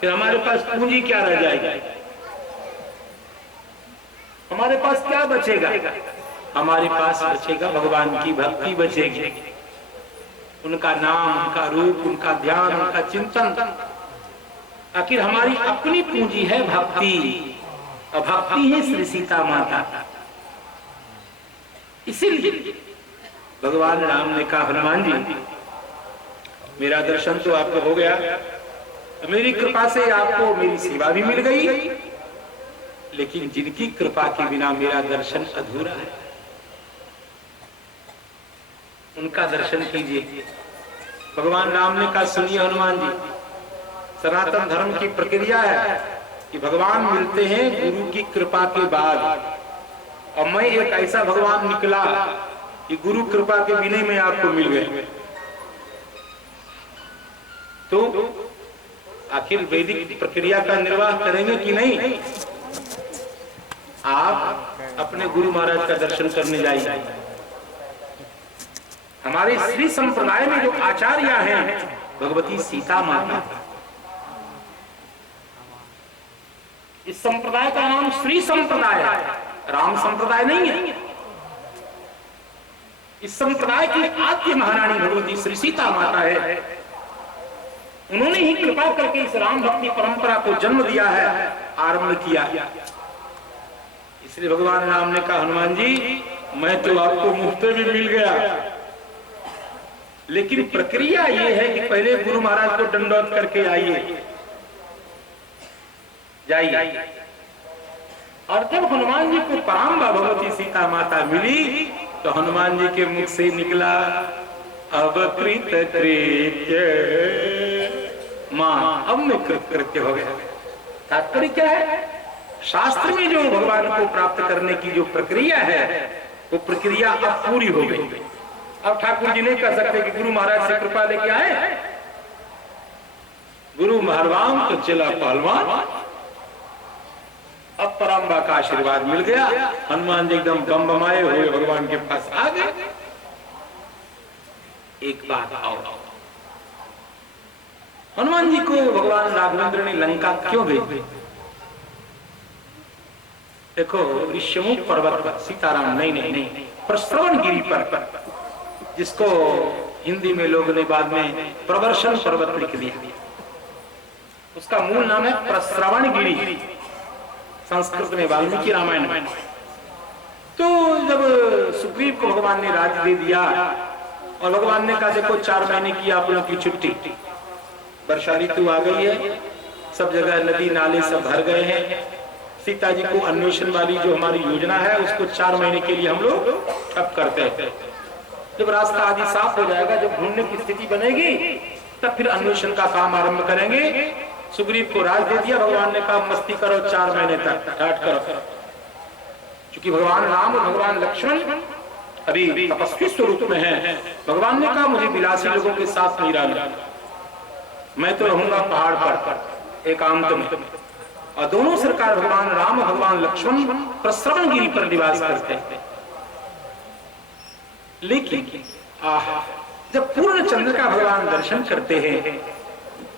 फिर हमारे पास पूंजी क्या रह जाएगी। हमारे पास क्या बचेगा? हमारे पास बचेगा भगवान की भक्ति बचेगी, उनका नाम, उनका रूप, उनका ध्यान, उनका चिंतन। आखिर हमारी अपनी पूंजी है भक्ति, और भक्ति है श्री सीता माता। इसीलिए भगवान राम ने कहा, हनुमान जी मेरा दर्शन तो आपको हो गया, मेरी कृपा से आपको मेरी सेवा भी मिल गई, लेकिन जिनकी कृपा के बिना मेरा दर्शन अधूरा है, उनका दर्शन कीजिए। भगवान राम ने कहा, सुनिए हनुमान जी, सनातन धर्म की प्रक्रिया है कि भगवान मिलते हैं गुरु की कृपा के बाद, और मैं एक ऐसा भगवान निकला कि गुरु कृपा के बिना में आपको मिल गए। तो आखिर वैदिक प्रक्रिया का निर्वाह करेंगे कि नहीं? आप अपने गुरु महाराज का दर्शन करने जाइए। हमारे श्री संप्रदाय में जो आचार्य हैं, भगवती सीता माता। इस संप्रदाय का नाम श्री संप्रदाय है, राम संप्रदाय नहीं है। इस संप्रदाय की आद्य महारानी भगवती श्री सीता माता है। उन्होंने ही कृपा करके इस राम भक्ति परंपरा को जन्म दिया है, आरंभ किया। इसलिए भगवान राम ने कहा, हनुमान जी मैं तो आपको मुफ्त में मिल गया, लेकिन प्रक्रिया ये है कि पहले गुरु महाराज को दंडवत करके आइए, जाइए। और जब हनुमान जी को पराम्बा भगवती सीता माता मिली, तो हनुमान जी के मुख से निकला, अब कृत कृत्य मां, अब मैं कृत्य हो गया। तात्पर्य क्या है? शास्त्र में जो भगवान को प्राप्त करने की जो प्रक्रिया है, वो प्रक्रिया अब पूरी हो गई। अब ठाकुर जी नहीं कह सकते कि गुरु महाराज से कृपा लेके आए, गुरु महाराज तो चला पहलवान। अब पराम्बा का आशीर्वाद मिल गया, हनुमान जी एकदम बमबमाए हुए भगवान के पास आ गए। एक बात और, हनुमान जी को भगवान राघवेंद्र ने लंका क्यों भेजी? देखो, ऋष्यमुख पर्वत पर सीताराम नहीं प्रश्रवण गिरी पर, जिसको हिंदी में लोगों ने बाद में प्रवर्षण पर्वत लिख दिया, उसका मूल नाम है प्रश्रवण गिरी, संस्कृत में वाल्मीकि रामायण में। तो जब सुग्रीव को भगवान ने राज्य दे दिया और भगवान ने कहा, देखो 4 महीने की आप लोगों की छुट्टी, वर्षा ऋतु आ गई है, सब जगह नदी नाले सब भर गए हैं, सीता जी को अन्वेषण वाली जो हमारी योजना है उसको 4 महीने के लिए हम लोग अब करते हैं। जब रास्ता आदि साफ हो जाएगा, जब ढूंढने की स्थिति बनेगी, तब फिर अन्वेषण का काम आरंभ करेंगे। सुग्रीव को राज दे दिया, भगवान ने कहा मस्ती करो 4 महीने तक, ठाट करो। क्योंकि भगवान राम और भगवान लक्ष्मण अभी तपस्वी स्वरूप में हैं, भगवान ने कहा मुझे विलासी लोगों के साथ नहीं रहना, मैं तो रहूंगा पहाड़ पर एकांत में। और दोनों सरकार भगवान राम और भगवान लक्ष्मण प्रश्रवण गिरी पर निवास करते हैं। लेकिन जब पूर्ण चंद्र का भगवान दर्शन करते हैं,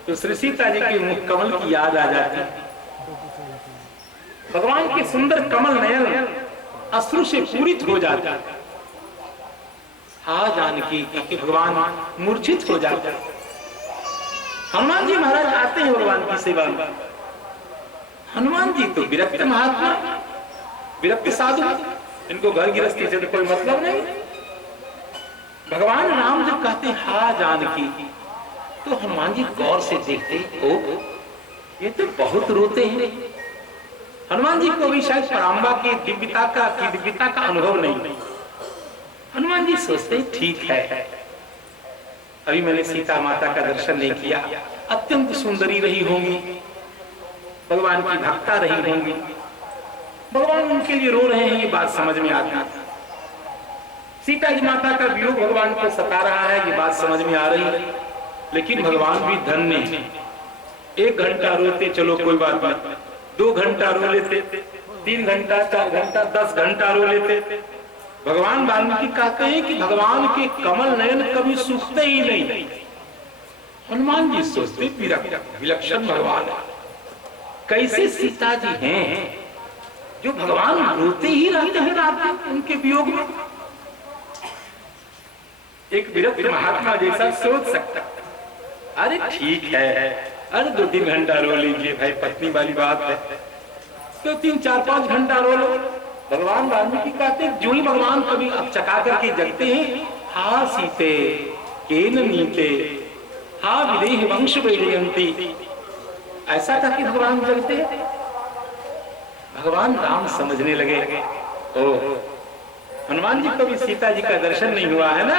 तो श्री सीता जी के मुख कमल की याद आ जाती है। भगवान के सुंदर कमल नयन अश्रु से पूरित हो जाता है। जानकी कि भगवान मूर्छित हो जाता है। हनुमान जी महाराज आते हैं भगवान की सेवा में। हनुमान जी तो विरक्त महात्मा, विरक्त साधु, इनको घर गृहस्थी से तो कोई मतलब नहीं। भगवान राम जब कहते हैं जानकी, तो हनुमान जी गौर से देखते, ओ ये तो बहुत रोते हैं। हनुमान जी को भी शायद पराम्बा की दिव्यता का अनुभव नहीं। हनुमान जी सोचते ठीक है, अभी मैंने सीता माता का दर्शन नहीं किया, अत्यंत सुंदरी रही होंगी, भगवान की भक्ता रही होंगी, भगवान उनके लिए रो रहे हैं, ये बात समझ में आती है। सीता जी माता का वियोग भगवान को सता रहा है, ये बात समझ में आ रही है। लेकिन भगवान भी धन्य है, 1 घंटा रोते चलो कोई बात नहीं, 2 घंटा रो लेते, 3 घंटा 4 घंटा 10 घंटा रो लेते। भगवान वाल्मीकि कहते हैं कि भगवान के कमल नयन कभी सूखते ही नहीं। हनुमान जी सोचते विलक्षण भगवान कैसे सीता जी हैं, जो भगवान रोते ही रहते हैं रात दिन उनके वियोग में। एक विरक्त महात्मा जैसा सोच सकता, अरे ठीक है, अरे 2-3 घंटा रो लीजिए भाई, पत्नी वाली बात है, तो 3-4-5 घंटा रो लो। भगवान वाल्मीकि कहते जो ही भगवान कभी अब चका करके जगते हैं, हा सीते केन नीते हा विदेह वंश वैजयंती, ऐसा करके भगवान जगते हैं। भगवान राम समझने लगे, ओ हनुमान जी को भी सीता जी का दर्शन नहीं हुआ है ना,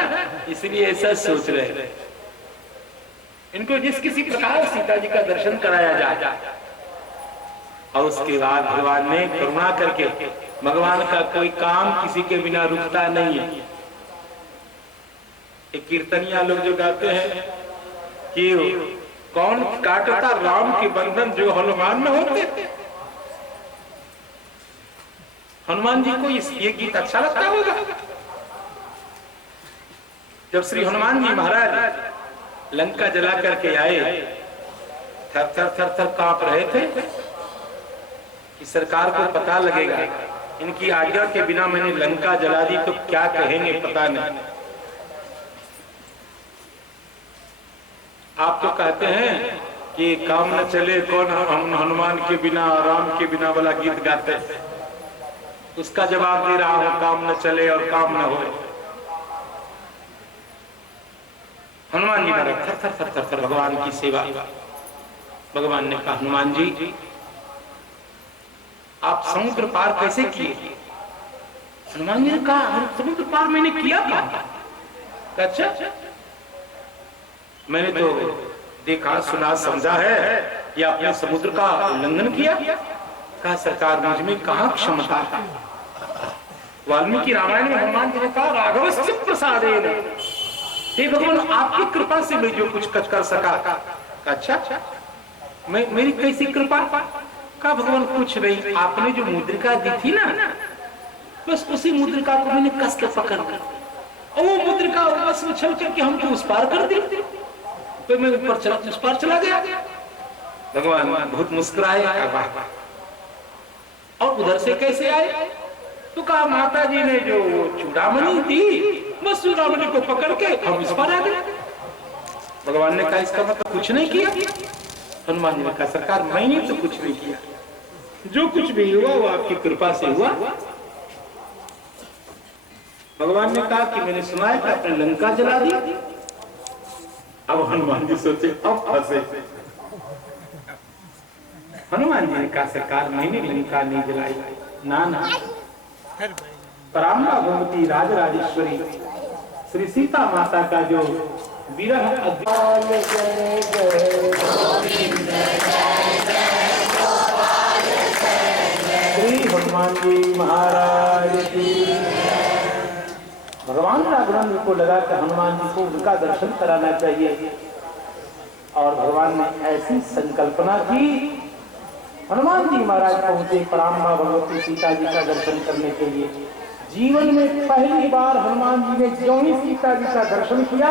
इसलिए ऐसा सोच रहे। इनको जिस किसी प्रकार सीता जी का दर्शन कराया जाए। और उसके बाद भगवान ने करुणा करके, भगवान का कोई काम किसी के बिना रुकता नहीं है। एक कीर्तनिया लोग जो गाते हैं कि कौन काटता राम के बंधन जो हनुमान में होते। हनुमान जी को ये गीत अच्छा लगता होगा। जब श्री हनुमान जी महाराज लंका जला करके आए, थर थर थर थर कांप रहे थे कि सरकार को पता लगेगा, इनकी आज्ञा के बिना मैंने लंका जला दी तो क्या कहेंगे पता नहीं। आप तो कहते हैं कि काम न चले कौन हम हनुमान के बिना राम के बिना वाला गीत गाते हैं, उसका जवाब दे रहा हूं, काम न चले और काम न हो। हनुमान जी महाराज थर थर थर थर थर भगवान की सेवा। भगवान ने कहा, हनुमान जी आप समुद्र पार कैसे किए? हनुमान जी ने कहा, समुद्र पार मैंने किया था। अच्छा, मैंने तो देखा सुना समझा है कि आपने समुद्र का उल्लंघन किया। कहा, सरकार मुझ में कहां क्षमता है। वाल्मीकि रामायण में हनुमान जी ने कहा, राघवस्य प्रसादेन, हे भगवान आपकी कृपा से मैं जो कुछ कर सका। अच्छा, मेरी कैसी कृपा? कहा, भगवान कुछ नहीं, आपने जो मुद्रिका दी थी ना, बस उसी मुद्रिका को मैंने कस के पकड़ कर, और वो मुद्रिका बस उछल करके हमको उस पार कर दी, तो मैं ऊपर चला, उस पार चला गया। भगवान बहुत मुस्कुराए। और उधर से कैसे आए? तो कहा, माता जी ने जो चूड़ामणि दी, बस चूड़ामणि को पकड़ के हम इस पर आ गए। भगवान ने कहा, इसका मतलब कुछ नहीं किया। हनुमान जी ने कहा, सरकार मैंने तो कुछ नहीं किया, जो कुछ भी हुआ वो आपकी कृपा से हुआ। भगवान ने कहा कि मैंने सुना है कि आपने लंका जला दी। अब हनुमान जी सोचे, अब फंसे। हनुमान जी ने कहा, सरकार मैंने लंका नहीं जलाई, ना ना, पराम्बा भगवती राजराजेश्वरी श्री सीता माता का जो विरह श्री हनुमान जी महाराज की। भगवान राघवेंद्र को लगा कि हनुमान जी को उनका दर्शन कराना चाहिए, और भगवान ने ऐसी संकल्पना की। हनुमान जी महाराज पहुंचे पराम्बा भगवती सीता जी का दर्शन करने के लिए। जीवन में पहली बार हनुमान जी ने जो ही सीता जी का दर्शन किया,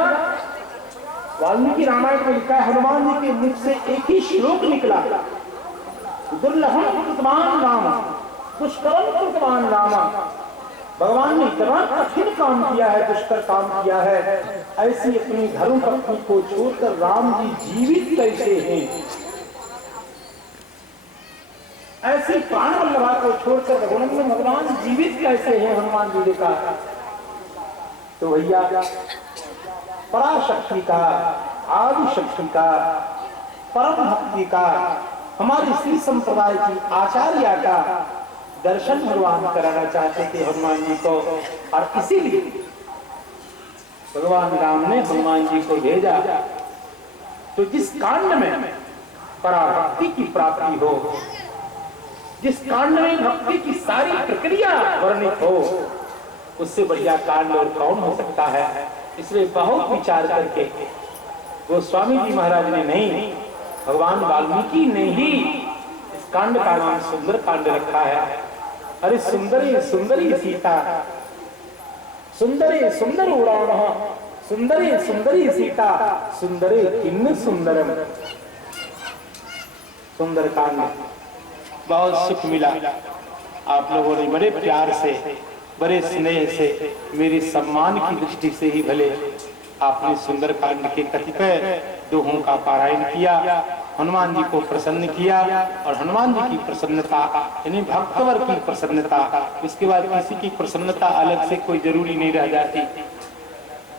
वाल्मीकि रामायण में लिखा है, हनुमान जी के मुख से एक ही श्लोक निकला, दुर्लभम कृतवान राम दुष्करम कृतवान राम। भगवान ने इतना कठिन काम किया है, दुष्कर काम किया है, ऐसी अपनी धर्म पत्नी को छोड़कर राम जी जीवित कैसे हैं, ऐसी प्राण वल्लभा को छोड़कर भगवान जीवित कैसे हैं, हनुमान जी ने कहा। तो भैया पराशक्ति का, आदि शक्ति का, परम भक्ति का, हमारी श्री संप्रदाय की आचार्य का दर्शन भगवान कराना चाहते थे हनुमान जी को, और इसीलिए भगवान राम ने हनुमान जी को भेजा। तो जिस कांड में पराभक्ति की प्राप्ति हो, जिस कांड में भक्ति की सारी प्रक्रिया वर्णित हो, उससे बढ़िया कांड और कौन हो सकता है। इसलिए बहुत विचार करके गोस्वामी जी महाराज ने नहीं, भगवान वाल्मीकि ने ही इस कांड का नाम सुंदर कांड रखा है। अरे सुंदरी सुंदरी सीता, सुंदरी सुंदर उड़ान, सुंदरी सुंदरी सीता, सुंदरी किन्न सुंदरम। सुंदर कांड, बहुत सुख मिला। आप लोगों ने बड़े प्यार से, बड़े स्नेह से, मेरी सम्मान की दृष्टि से ही भले आपने सुंदरकांड के कतिपय दोहों का पारायण किया, हनुमान जी को प्रसन्न किया। और हनुमान जी की प्रसन्नता यानी भक्तवर की प्रसन्नता, इसके बाद किसी की प्रसन्नता अलग से कोई जरूरी नहीं रह जाती।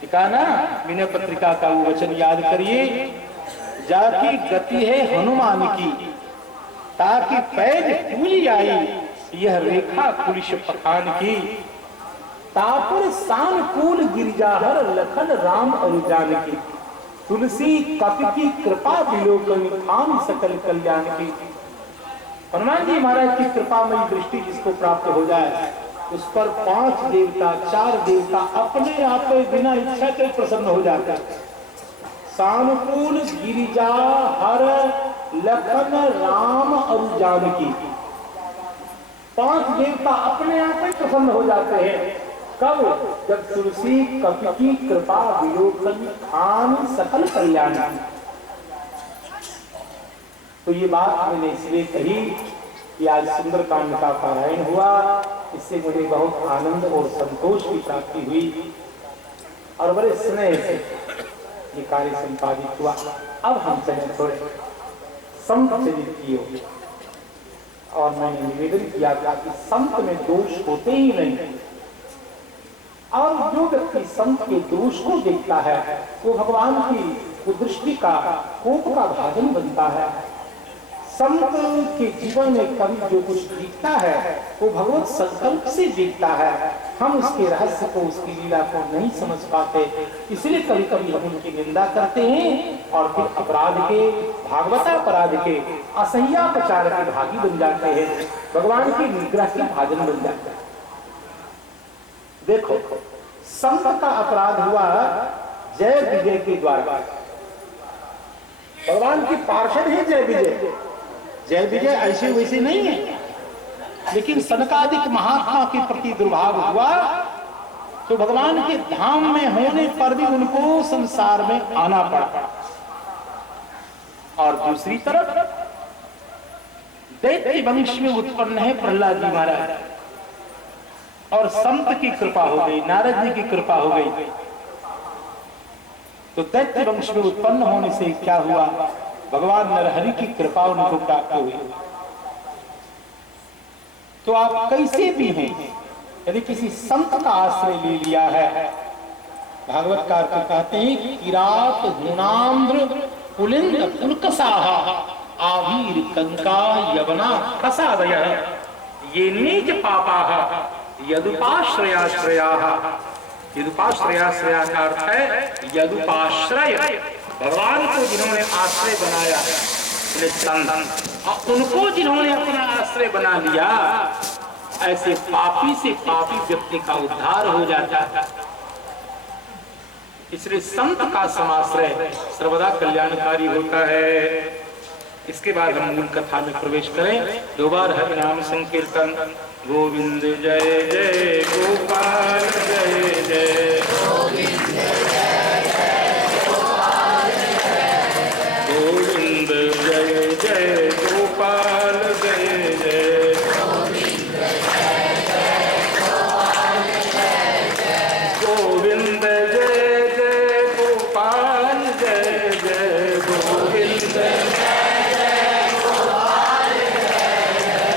ठीक है ना? विनय पत्रिका का वो वचन याद करिए, जाकी गति है हनुमान की, ताकि पैज फूली आई, यह रेखा कुलिश पठान की। तापुर सानुकूल गिरिजाहर लखन राम अनुजान की, तुलसी कपि की कृपा विलोकन खान सकल कल्याण की। हनुमान जी महाराज की कृपामयी दृष्टि जिसको प्राप्त हो जाए, उस पर 5 देवता 4 देवता अपने आप बिना इच्छा के प्रसन्न हो जाते हैं। सानुकूल गिरिजा हर लखन राम और जानकी, 5 देवता अपने आप ही प्रसन्न हो जाते हैं। कब? जब तुलसी कपि की कृपा विलोकन खान सकल कल्याण। तो ये बात मैंने इसलिए कही कि आज सुंदरकांड का पारायण हुआ, इससे मुझे बहुत आनंद और संतोष की प्राप्ति हुई और बड़े स्नेह से ये कार्य संपादित हुआ। अब हम चले थोड़े संत चरित्र की ओर। और मैंने निवेदन किया था कि संत में दोष होते ही नहीं, और जो व्यक्ति संत के दोष को देखता है वो भगवान की कुदृष्टि का, कोप का भाजन बनता है। संत के जीवन में कभी जो कुछ दिखता है वो भगवत संकल्प से दिखता है। हम उसके रहस्य को, उसकी लीला को नहीं समझ पाते, इसलिए कभी कभी हम उनकी निंदा करते हैं और फिर अपराध के, भागवतापराध के, असह्यापचार के भागी बन जाते हैं, भगवान की निग्रह के भाजन बन जाते हैं। देखो, संत का अपराध हुआ जय विजय के द्वारा। भगवान की पार्षद है जय विजय। जय विजय ऐसे वैसे नहीं है, लेकिन सनकादिक महात्मा के प्रति दुर्भाव हुआ तो भगवान के धाम में होने पर भी उनको संसार में आना पड़ा। और दूसरी तरफ दैत्य वंश में उत्पन्न है प्रहलाद जी महाराज, और संत की कृपा हो गई, नारद जी की कृपा हो गई। तो दैत्य वंश में उत्पन्न होने से क्या हुआ? भगवान नरहरि की कृपा उनको प्राप्त हुई। तो आप कैसे भी हैं, यदि किसी संत का आश्रय ले लिया है, भागवतकार को कहते हैं किरात गुणाम्र पुलिंद पुलकसाहा आवीर कंका यवना प्रसादय ये नीच पापाः यदुपाश्रयाश्रया। यदुपाश्रयाश्रया का अर्थ है यदुपाश्रय, भगवान को जिन्होंने आश्रय बनाया, उनको जिन्होंने अपना आश्रय बना लिया, ऐसे पापी से पापी व्यक्ति का उद्धार हो जाता है। इसलिए संत का समाश्रय सर्वदा कल्याणकारी होता है। इसके बाद हम मूल कथा में प्रवेश करें। 2 बार हरि नाम संकीर्तन। गोविंद जय जय गोपाल जय जय, गोविंद जय जय गोपाल जय जय, गोविंद जय जय गोपाल जय जय, गोविंद जय जय गोपाल जय जय, गोविंद जय जय गोपाल जय जय, गोविंद जय जय गोपाल जय जय,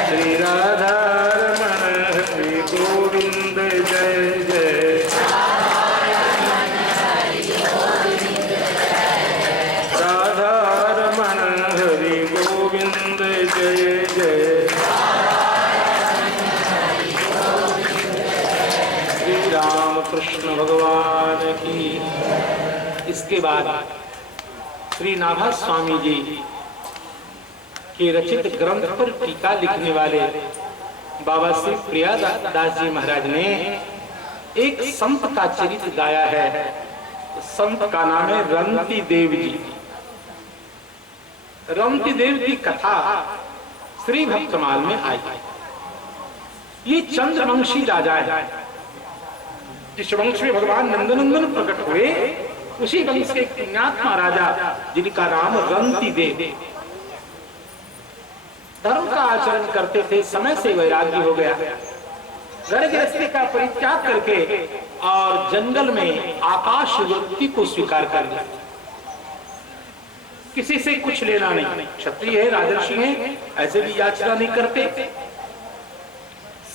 श्री राधा गोविंद जय जय, राधा रमण हरि गोविंद जय जय, श्री राम कृष्ण भगवान की। इसके बाद श्री नाभा स्वामी जी के रचित ग्रंथ पर टीका लिखने वाले बाबा श्री प्रियादास जी महाराज ने एक संत का चरित्र गाया है। संत का नाम है रंती देव जी। रंती देव की कथा श्री भक्तमाल में आई। ये चंद्रवंशी राजा है। जिस वंश में भगवान नंदनंदन प्रकट हुए, उसी वंश के पुण्यात्मा राजा जिनका नाम रंती देव। धर्म का आचरण करते थे, समय से वैराग्य हो गया, घर गृहस्थी का परित्याग करके और जंगल में आकाश वृत्ति को स्वीकार कर लिया। किसी से कुछ लेना नहीं, क्षत्रिय है, राजर्षि है, ऐसे भी याचना नहीं करते,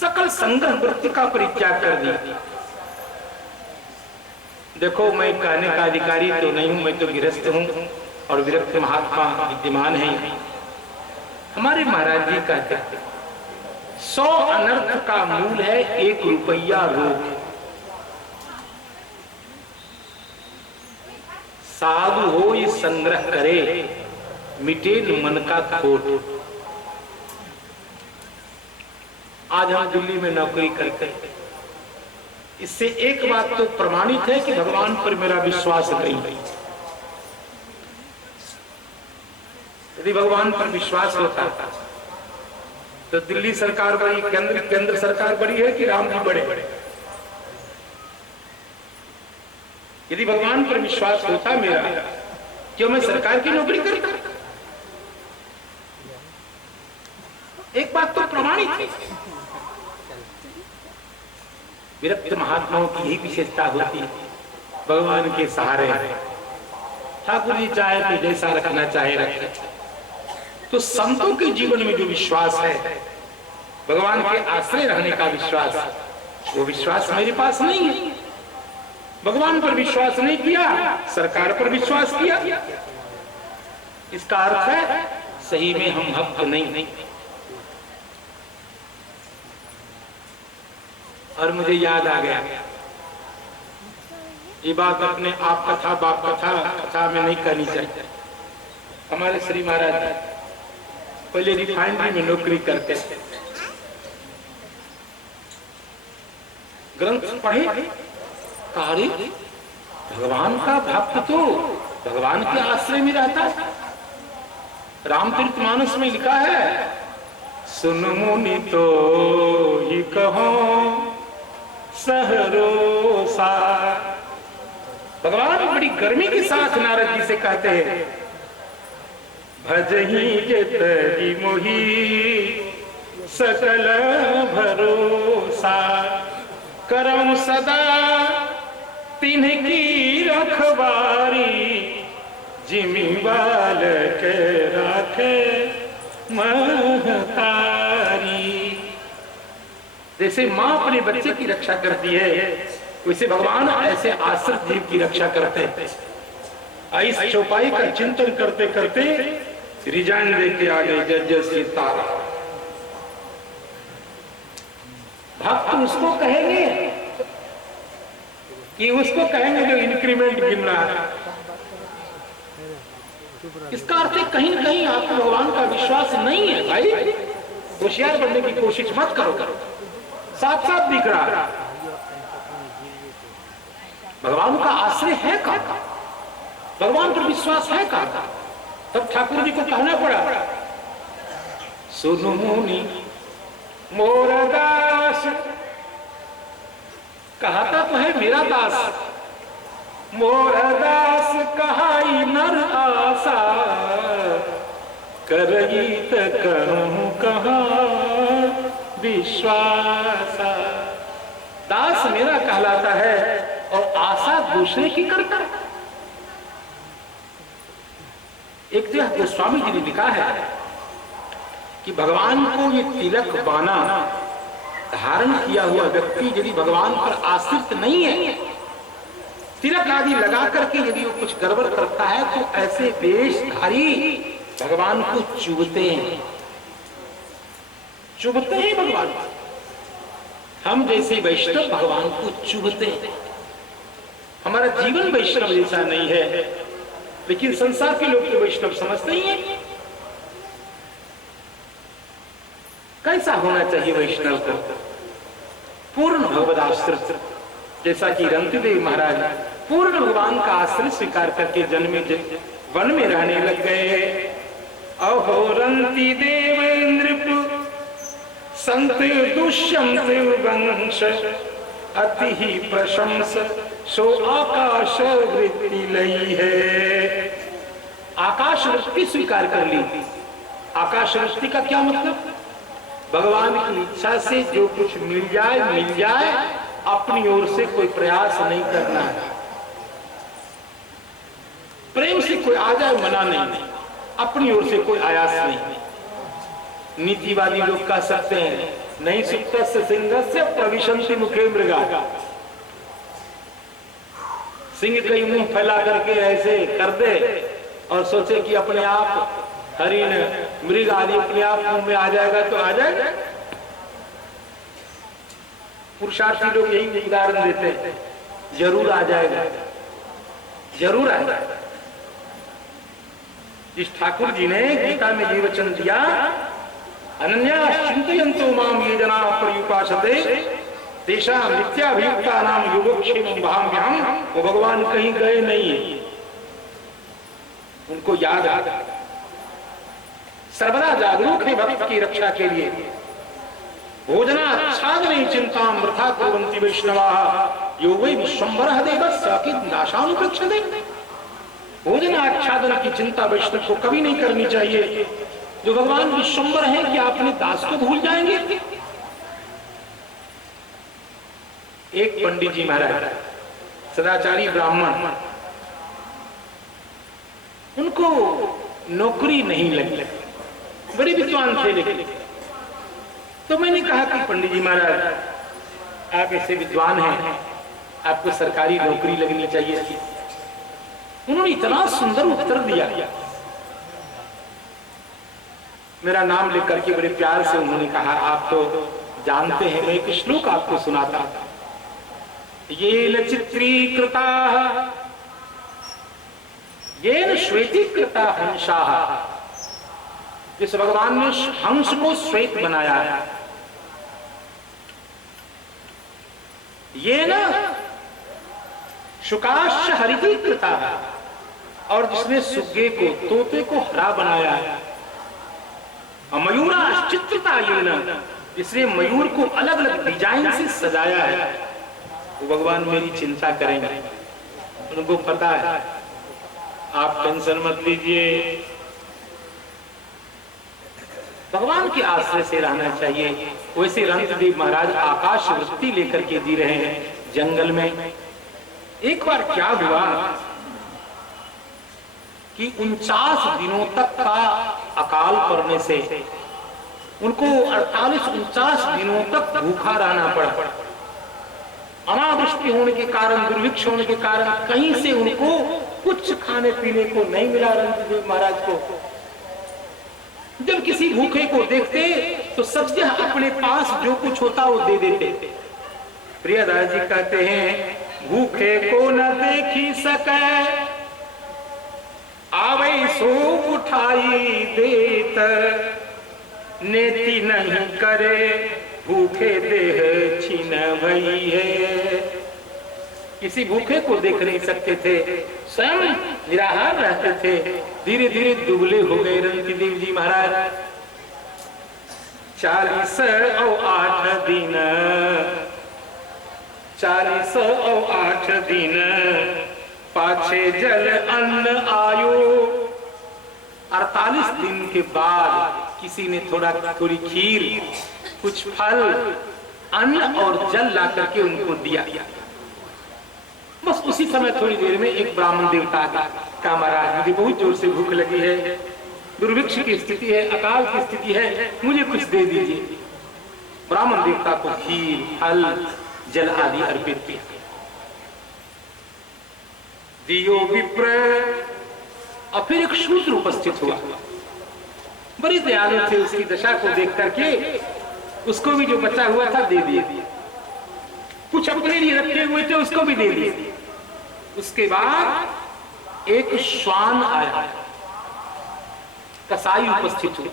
सकल संग्रह वृत्ति का परित्याग कर दिया। देखो, मैं कहने का अधिकारी तो नहीं हूं, मैं तो गृहस्थ हूं और विरक्त महात्मा विद्यमान है। हमारे महाराज जी कहते हैं 100 अनर्थ का मूल है 1 रुपया रोग। साधु हो ये संग्रह करे, मिटे न मन का खोट। आज हम दिल्ली में नौकरी करते हैं, इससे एक बात तो प्रमाणित है कि भगवान पर मेरा विश्वास नहीं है। यदि भगवान पर विश्वास होता तो दिल्ली सरकार बड़ी, केंद्र सरकार बड़ी है कि राम जी बड़े? यदि भगवान पर विश्वास होता मेरा, क्यों मैं सरकार की नौकरी करता? एक बात तो प्रमाणित है, विरक्त महात्माओं की यही विशेषता होती है, भगवान के सहारे। ठाकुर जी चाहे तो जैसा रखना चाहे रखे। तो संतों के जीवन में जो विश्वास है, भगवान के आश्रय रहने का विश्वास, वो विश्वास मेरे पास नहीं है। भगवान पर विश्वास नहीं किया, सरकार पर विश्वास किया। इसका अर्थ है सही में हम भक्त नहीं। और मुझे याद आ गया, ये बात अपने आप कथा बाप कथा में नहीं करनी चाहिए। हमारे श्री महाराज पहले रिफाइनरी में नौकरी करते थे, ग्रंथ पढ़े, कार्य भगवान का भक्त तो भगवान के आश्रय में रहता है। रामचरितमानस में लिखा है, सुन मुनि तो ही कहो सहरोसा। भगवान बड़ी गर्मी के साथ नारद जी से कहते हैं, भजही जेतहि मोहि सकल भरोसा, करम सदा तिन्हकी रखवारी, जिमि बालक राखे महतारी। जैसे माँ अपने बच्चे की रक्षा करती है, वैसे भगवान ऐसे आश्रित जीव की रक्षा करते हैं। इस चौपाई का चिंतन करते करते रिजाइन देके आ गए जय जय सीतारा। भक्त उसको कहेंगे कि उसको कहेंगे जो इंक्रीमेंट गिन रहा है। इसका अर्थ है कहीं न कहीं आपको भगवान का विश्वास नहीं है। भाई होशियार बनने की कोशिश मत करो, साफ साफ दिख रहा है भगवान का आश्रय है का, भगवान पर विश्वास है का। तब ठाकुर जी को कहना पड़ा, सुनो मुनि मोर दास। कहता तो है मेरा दास, मोर दास कहाई नर आशा, करई त कहूं कहां विश्वास। दास मेरा कहलाता है और आशा दूसरे की करता है। एक तो गोस्वामी जी ने लिखा है कि भगवान को ये तिलक बाना धारण किया हुआ व्यक्ति यदि भगवान पर आश्रित नहीं है, तिलक आदि लगा करके यदि वो कुछ गड़बड़ करता है, तो ऐसे वेशधारी भगवान को चुभते हैं भगवान। हम जैसे वैष्णव भगवान को चुभते हैं। हमारा जीवन वैष्णव जैसा नहीं है, लेकिन संसार के लोग तो वैष्णव समझते ही हैं। कैसा होना चाहिए वैष्णव को? पूर्ण भगवदाश्रित, जैसा कि रंतिदेव महाराज पूर्ण भगवान का आश्रय स्वीकार करके जन्मे वन में रहने लग गए। अहो रंति देव नृप संत दुष्यंत वंश, अति ही प्रशंस सो आकाश वृत्ति लई है। आकाश वृत्ति स्वीकार कर ली आकाश वृष्टि का क्या मतलब? भगवान की इच्छा से जो कुछ मिल जाए, अपनी ओर से कोई प्रयास नहीं करना है। प्रेम से कोई आ जाए मना नहीं, अपनी ओर से कोई आयास नहीं। नीतिवादी लोग कह सकते हैं नहीं सुप्तस्य सिंहस्य प्रविशन्ति मुखे मृगा। सिंह कई मुंह फैला करके ऐसे कर दे और सोचे कि अपने आप हरिण मृग आदि अपने आप मुंह में आ जाएगा तो आ जाएगा। पुरुषार्थी लोग यही उदाहरण देते हैं, जरूर आ जाएगा, जरूर आएगा। इस ठाकुर जी ने गीता में ये वचन दिया, अनन्या चिंतयन्तो माम ये जना पर्युपासते तेषां नित्याभियुक्तानां योगक्षेमं वहाम्यहम्। वो भगवान कहीं गए नहीं है, उनको याद आ, सर्वदा जागरूक है भक्त की रक्षा के लिए। भोजनाच्छादने चिंतां वृथा कुर्वन्ति वैष्णवाः यो वै विश्वम्भरः देवस्य किन्नाशानुपृच्छते। भोजनाच्छादन की चिंता वैष्णव को कभी नहीं करनी चाहिए। जो भगवान विश्वम्भर हैं कि अपने दास को भूल जाएंगे? एक पंडित जी महाराज सदाचारी ब्राह्मण, उनको नौकरी नहीं लगी, बड़े विद्वान थे लेकिन। तो मैंने कहा कि पंडित जी महाराज आप ऐसे विद्वान हैं, आपको सरकारी नौकरी लगनी चाहिए थी। उन्होंने इतना सुंदर उत्तर दिया, मेरा नाम लेकर के बड़े प्यार से उन्होंने कहा आप तो जानते हैं, मैं एक श्लोक आपको सुनाता था। येन चित्रीकृता येन श्वेतीकृता हंसाः, जिस भगवान ने हंस को श्वेत बनाया है, ये न शुकाश्च हरितीकृता, और जिसने सुग्गे को तोते को हरा बनाया है, मयूराश्चित्रिता ये न, जिसने मयूर को अलग अलग डिजाइन से सजाया है, वो भगवान मेरी चिंता करेंगे। उनको पता है, आप टेंशन मत लीजिए, भगवान के आश्रय से रहना चाहिए। वैसे रणदेव महाराज आकाश वृत्ति लेकर के जी रहे हैं जंगल में। एक बार क्या हुआ कि 49 दिनों तक का अकाल पड़ने से उनको 48-49 दिनों तक भूखा रहना पड़ा। अनावृष्टि होने के कारण, दुर्भिक्ष होने के कारण कहीं से उनको कुछ खाने पीने को नहीं मिला रणदेव महाराज को। जब किसी भूखे को देखते तो सद्य अपने पास जो कुछ होता वो दे देते। प्रियदास जी कहते हैं, भूखे को न देखी सके आवे सो उठाई देत, नेति नहीं करे भूखे देह छीन भई है। किसी भूखे को देख नहीं सकते थे, स्वयं निराहार रहते थे। धीरे धीरे दुबले हो गए रणदेव जी महाराज। 40 दिन 40 दिन पाछे जल अन्न आयो। 48 दिन के बाद किसी ने थोड़ी खीर, कुछ फल, अन्न और जल ला करके उनको दिया। बस उसी समय थोड़ी देर में एक ब्राह्मण देवता का महाराज, मुझे बहुत जोर से भूख लगी है, दुर्भिक्ष की स्थिति है, अकाल की स्थिति है, मुझे कुछ दे दीजिए। ब्राह्मण देवता को खीर, फल, जल आदि अर्पित किया। दियो विप्र। और फिर एक शूद्र उपस्थित हुआ, बड़ी दयालु थे, उसकी दशा को देख करके उसको भी जो बचा हुआ था दे दिया। कुछ अपने लिए रखे हुए थे उसको भी दे दिए। उसके बाद एक श्वान आया, कसाई उपस्थित हुआ।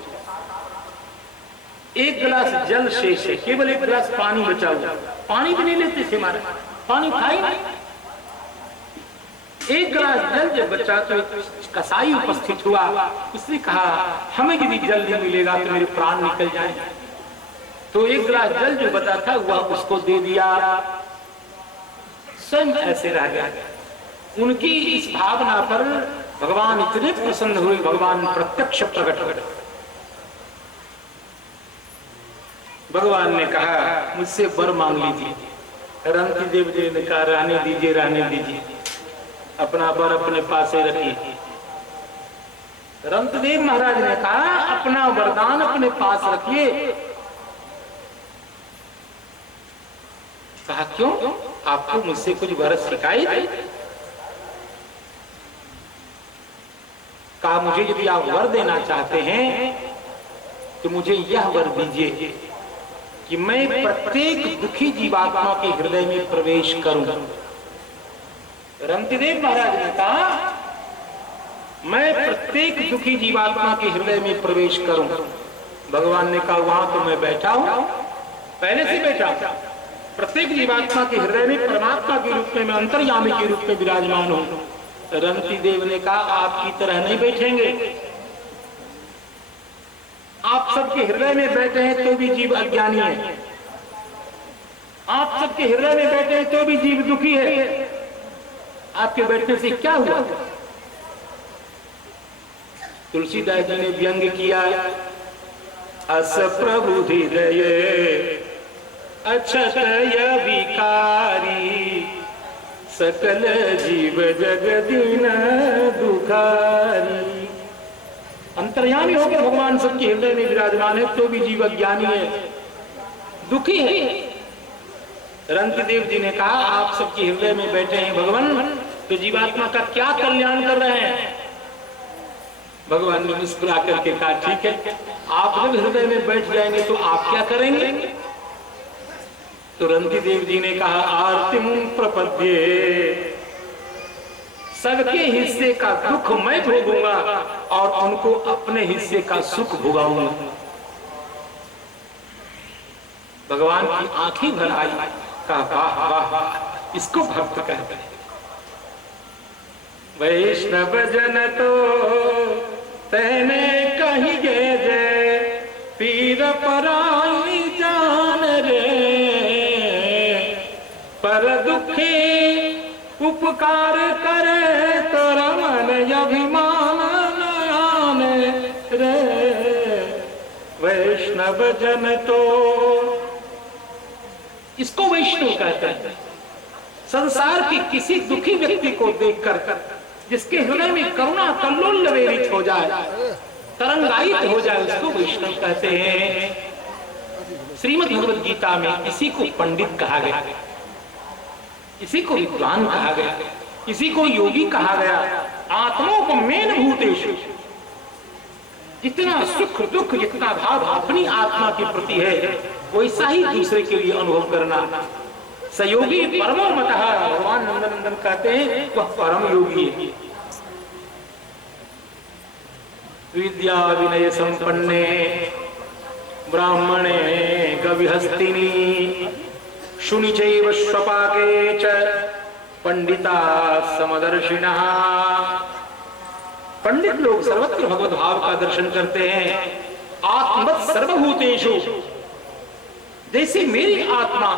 एक गिलास जल शेष है, केवल एक गिलास पानी बचा हुआ। पानी भी नहीं लेते थे हमारे, पानी था ही नहीं। एक गिलास जल जब बचा तो कसाई उपस्थित हुआ। उसने कहा, हमें यदि जल नहीं मिलेगा तो मेरे प्राण निकल जाए। तो एक गिलास जल जो बचा था वह उसको दे दिया। स्वयं ऐसे रह गया। उनकी इस भावना पर भगवान इतने प्रसन्न हुए, भगवान प्रत्यक्ष प्रकट हुए। भगवान ने कहा मुझसे वर मांग लीजिए। रंती देव जी ने कहा रहने दीजिए, रहने दीजिए, अपना वर अपने पास ही रखिए। रंतदेव महाराज ने कहा अपना वरदान अपने पास रखिए। कहा क्यों? आपको मुझसे कुछ वर सिखाई? कहा मुझे यदि आप वर देना चाहते हैं तो मुझे यह वर दीजिए कि मैं प्रत्येक दुखी जीवात्मा के हृदय में प्रवेश करूं। रंतदेव महाराज ने कहा मैं प्रत्येक दुखी जीवात्मा के हृदय में प्रवेश करूं। भगवान ने कहा वहां तो मैं बैठा हूं, पहले से बैठा हूं। प्रत्येक जीवात्मा के हृदय में परमात्मा के रूप में मैं अंतर्यामी के रूप में विराजमान हूं। रंती देव ने कहा आपकी तरह नहीं बैठेंगे। आप सबके हृदय में बैठे हैं तो भी जीव अज्ञानी है, आप सबके हृदय में बैठे हैं तो भी जीव दुखी है। आपके बैठने से क्या हुआ? तुलसीदास जी ने व्यंग किया, अस प्रभु हृदय अक्षतय विकारी, सकल जीव जगदीन दुखारी। अंतर्यामी होकर भगवान सबके हृदय में विराजमान है तो भी जीव अज्ञानी है, दुखी है। रंतदेव जी ने कहा आप सबके हृदय में बैठे हैं भगवान, तो जीवात्मा का क्या कल्याण कर रहे हैं? भगवान ने मुस्कुरा करके कहा ठीक है, आप जब हृदय में बैठ जाएंगे तो आप क्या करेंगे? तो रंतिदेव जी ने कहा आरतिम प्रपद्ये, सबके हिस्से का दुख मैं भोगूंगा और उनको अपने हिस्से का सुख भोगाऊंगा। भगवान की आंखें भर आई, कहा वाह वाह, इसको भक्त कहते हैं। वैष्णव जन तो तेने कही गे जय, पीर पराई जान रे, पर दुखी उपकार करे तोरा मन अभिमान नयान रे। वैष्णव जन तो, इसको वैष्णव कहते हैं। संसार के किसी दुखी व्यक्ति को देखकर जिसके हृदय में करुणा कल्लोल लवेरित हो जाए, तरंगायित हो जाए, उसको वैष्णव कहते हैं। श्रीमद् भगवद गीता में इसी को पंडित कहा गया, इसी को विद्वान कहा गया, इसी को योगी कहा गया। आत्मोपमेन भूतेषु, जितना सुख दुख जितना भाव अपनी आत्मा के प्रति है वैसा ही दूसरे के लिए अनुभव करना। सयोगी परमो मतः, भगवान नंदन कहते हैं वह परम योगी है। विद्या विनय संपन्ने ब्राह्मणे गविहस्तिनी, शुनि चैव स्वपाके च पंडिता समदर्शिनः। पंडित लोग सर्वत्र भगवत भाव का दर्शन करते हैं। आत्मवत् सर्वभूतेषु, जैसे मेरी आत्मा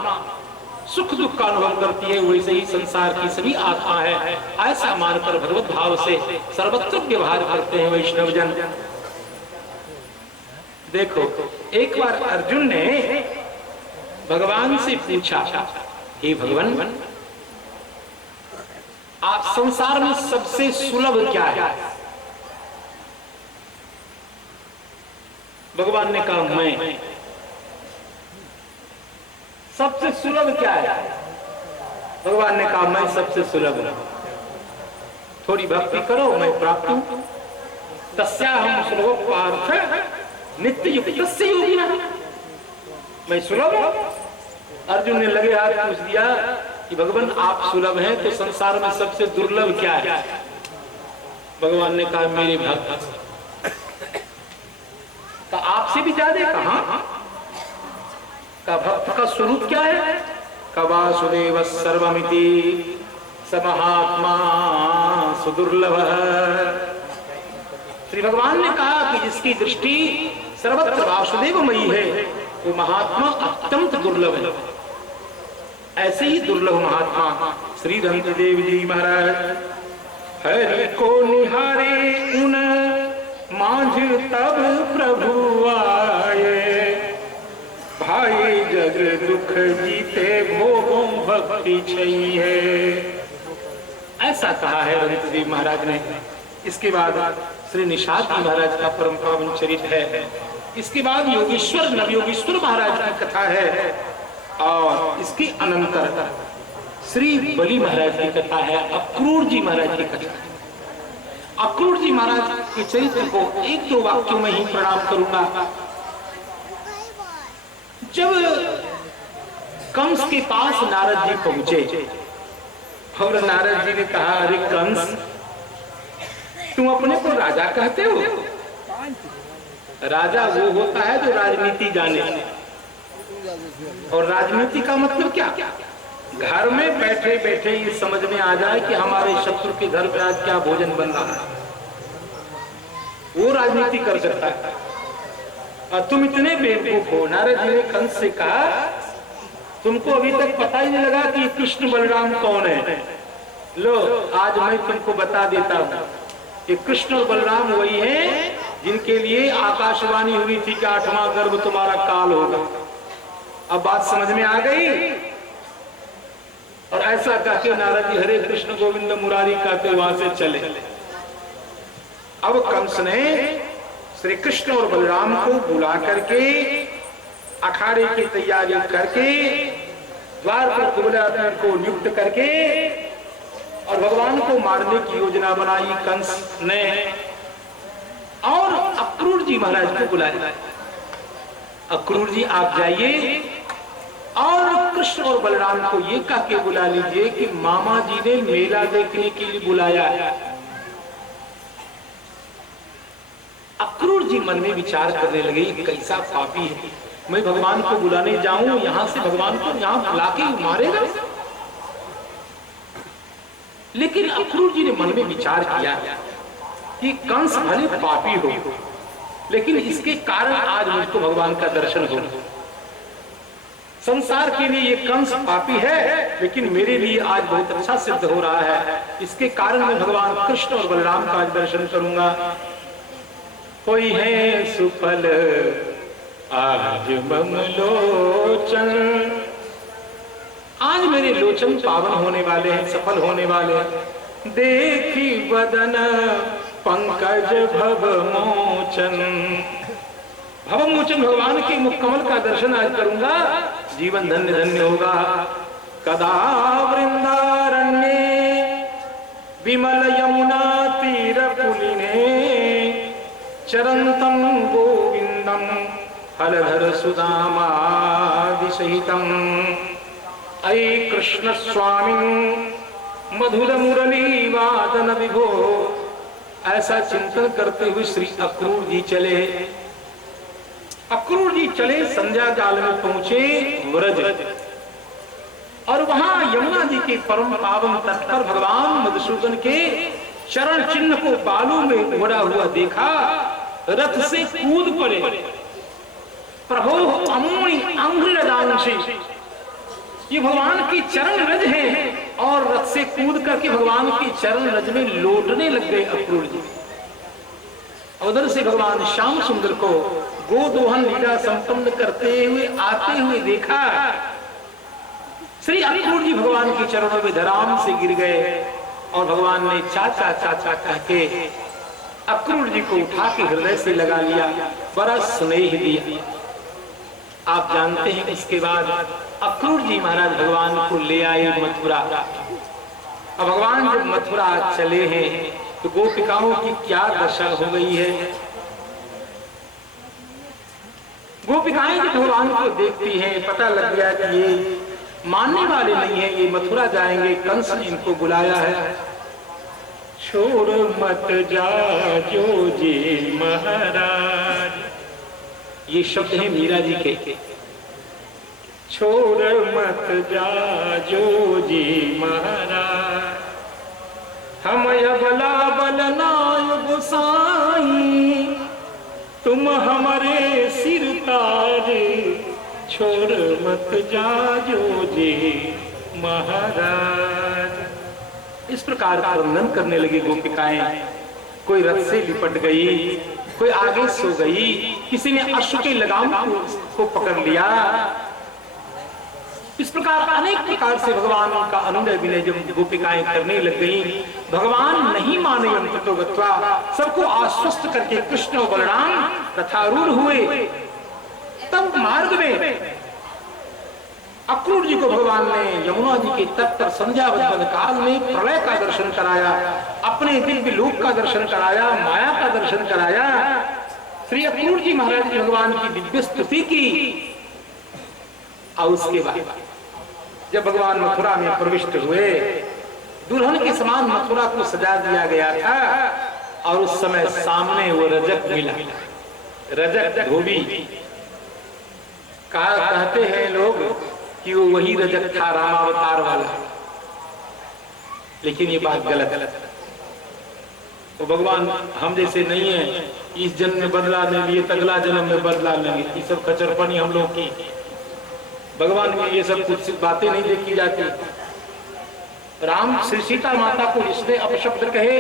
सुख दुख का अनुभव करती है वैसे ही संसार की सभी आत्मा है, ऐसा मानकर भगवत भाव से सर्वत्र व्यवहार करते हैं वैष्णव जन। देखो, एक बार अर्जुन ने भगवान से पूछा, हे भगवान, आप संसार में सबसे सुलभ क्या है? भगवान ने कहा मैं। सबसे सुलभ क्या है? भगवान ने कहा मैं सबसे सुलभ हूं। थोड़ी भक्ति करो, मैं प्राप्त हूं। तस्याहं सुलभ पार्थ नित्य युक्तस्य योगिनः, मैं सुलभ हूं। अर्जुन ने लगे हाथ पूछ दिया कि भगवान आप सुलभ हैं तो संसार में सबसे दुर्लभ क्या है? भगवान ने कहा मेरे भक्त। तो आपसे भी ज्यादा कहा का भक्त का स्वरूप क्या है? का वासुदेव सर्वमिति समहात्मा सुदुर्लभ। श्री भगवान ने कहा कि जिसकी दृष्टि सर्वत्र वासुदेवमयी है वो महात्मा अत्यंत दुर्लभ है। ऐसे ही दुर्लभ महात्मा श्री रंतदेव जी महाराज। हरि को निहारे उन मांझ तब प्रभु आए, भाई दुख जीते भोगों भक्ति छई है। ऐसा कहा है रंत देव महाराज ने। इसके बाद श्री निषाद जी महाराज का परम पावन चरित्र है। इसके बाद योगेश्वर नवयोगेश्वर महाराज की कथा है और इसके अनंतर श्री बलि महाराज की कथा है, अक्रूर जी महाराज की कथा। अक्रूर जी महाराज के चरित्र को एक दो वाक्यों में ही प्रणाम करूंगा। जब कंस के पास नारद जी पहुंचे और नारद जी ने कहा, अरे कंस, तुम अपने को राजा कहते हो? राजा वो होता है जो राजनीति जाने। और राजनीति का मतलब क्या? घर में बैठे बैठे ये समझ में आ जाए कि हमारे शत्रु के घर पर आज क्या भोजन बन रहा है, वो राजनीति कर सकता है। और तुम इतने बेवकूफ हो। नारद जी ने कंस से कहा, तुमको अभी तक पता ही नहीं लगा कि कृष्ण बलराम कौन है। लो, आज मैं तुमको बता देता हूँ कि कृष्ण और बलराम वही हैं जिनके लिए आकाशवाणी हुई थी कि 8वां गर्भ तुम्हारा काल होगा। अब बात समझ में आ गई। और ऐसा कहकर नारद जी हरे कृष्ण गोविंद मुरारी कहते वहां से चले। अब कंस ने श्री कृष्ण और बलराम को बुला करके अखाड़े की तैयारी करके द्वार पर कुबेर को नियुक्त करके और भगवान को मारने की योजना बनाई कंस ने। और अक्रूर जी महाराज को बुलाया। अक्रूर जी आप जाइए और कृष्ण और बलराम को ये कह के बुला लीजिए कि मामा जी ने मेला देखने के लिए बुलाया है। अक्रूर जी मन में विचार करने लगे, कैसा पापी है, मैं भगवान को बुलाने जाऊं, यहां से भगवान को यहां बुला के मारेगा। लेकिन अक्रूर जी ने मन में विचार किया कि कंस भले पापी हो, लेकिन इसके कारण आज मुझको भगवान का दर्शन हो। संसार के लिए ये कंस पापी है, लेकिन मेरे लिए आज बहुत अच्छा सिद्ध हो रहा है। इसके कारण मैं भगवान कृष्ण और बलराम का आज दर्शन करूंगा। कोई है सुफल आज मम लोचन, आज मेरे लोचन पावन होने वाले हैं, सफल होने वाले हैं। देखी वदन पंकज भवमोचन, भवमोचन भगवान के मुखकमल का दर्शन आज करूंगा, जीवन धन्य धन्य होगा। कदा वृंदारण्ये विमल यमुना तीर पुलिने चरंतम गोविंदम हलधर सुदामादि सहितम अयि कृष्ण स्वामी मधुर मुरली वादन विभो। ऐसा चिंतन करते हुए श्री अक्रूर जी चले। अक्रूर जी चले, संध्या काल में पहुंचे व्रज और वहां यमुना जी के परम पावन तट पर भगवान मधुसूदन के चरण चिन्ह को बालू में उड़ा हुआ देखा। रथ से कूद पड़े, प्रभो अमूणी अंग्रदांशी, ये भगवान की चरण रज है। और रथ से कूद करके भगवान की चरण रज में लौटने लग गए अक्रूर जी। उधर से भगवान श्याम सुंदर को गोदोहन लीला संपन्न करते हुए आते हुए देखा। श्री अक्रूर जी भगवान के चरणों में धराम से गिर गए और भगवान ने चाचा चाचा कह के अक्रूर जी को उठा के हृदय से लगा लिया, बड़ा स्नेह दिया। आप जानते हैं इसके बाद अक्रूर जी महाराज भगवान को ले आए मथुरा। अब भगवान जब मथुरा चले हैं तो गोपिकाओं की क्या दशा हो गई है। गोपिकाएं जब भगवान को देखती हैं, पता लग गया कि ये मानने वाले नहीं है, ये मथुरा जाएंगे, कंस ने इनको बुलाया है। छोड़ मत जा जो जी महाराज, ये शब्द है मीरा जी के। छोड़ मत जा जो जी महाराज, हम अबला बलनाय गोसाई, तुम हमारे सिर तारे, छोड़ मत जा जो जी महाराज। इस प्रकार का वर्णन करने लगी गोपिकाएं। कोई रथ से लिपट गई, कोई आगे सो गई, किसी ने अश्व के लगाम को पकड़ लिया। इस प्रकार अनेक प्रकार से भगवान का अनुनय विनय जब गोपिकाएं करने लग गई, भगवान नहीं माने अंततो गत्वा, सबको आश्वस्त करके कृष्ण और बलराम रथारूढ़ हुए। तब मार्ग में अक्रूर जी को भगवान ने यमुना जी के तट पर संध्या वंदन काल में प्रलय का दर्शन कराया, अपने दिव्य लोक का दर्शन कराया, माया का दर्शन कराया। श्री अक्रूर जी महाराज ने भगवान की दिव्य स्तुति की। और उसके बाद जब भगवान मथुरा में प्रविष्ट हुए, दुल्हन के समान मथुरा को सजा दिया गया था और उस समय सामने वो रजक मिला, रजक धोबी। कहते हैं लोग कि वो वही रजक था रामावतार वाला, लेकिन ये बात गलत है। तो भगवान हम जैसे नहीं है, इस जन्म में बदला ले लिए तो अगला जन्म में बदला लेंगे, ये सब खचरपनी हम लोग की। भगवान में ये सब कुछ बातें नहीं देखी जाती। राम श्री सीता माता को जिसने अपशब्द कहे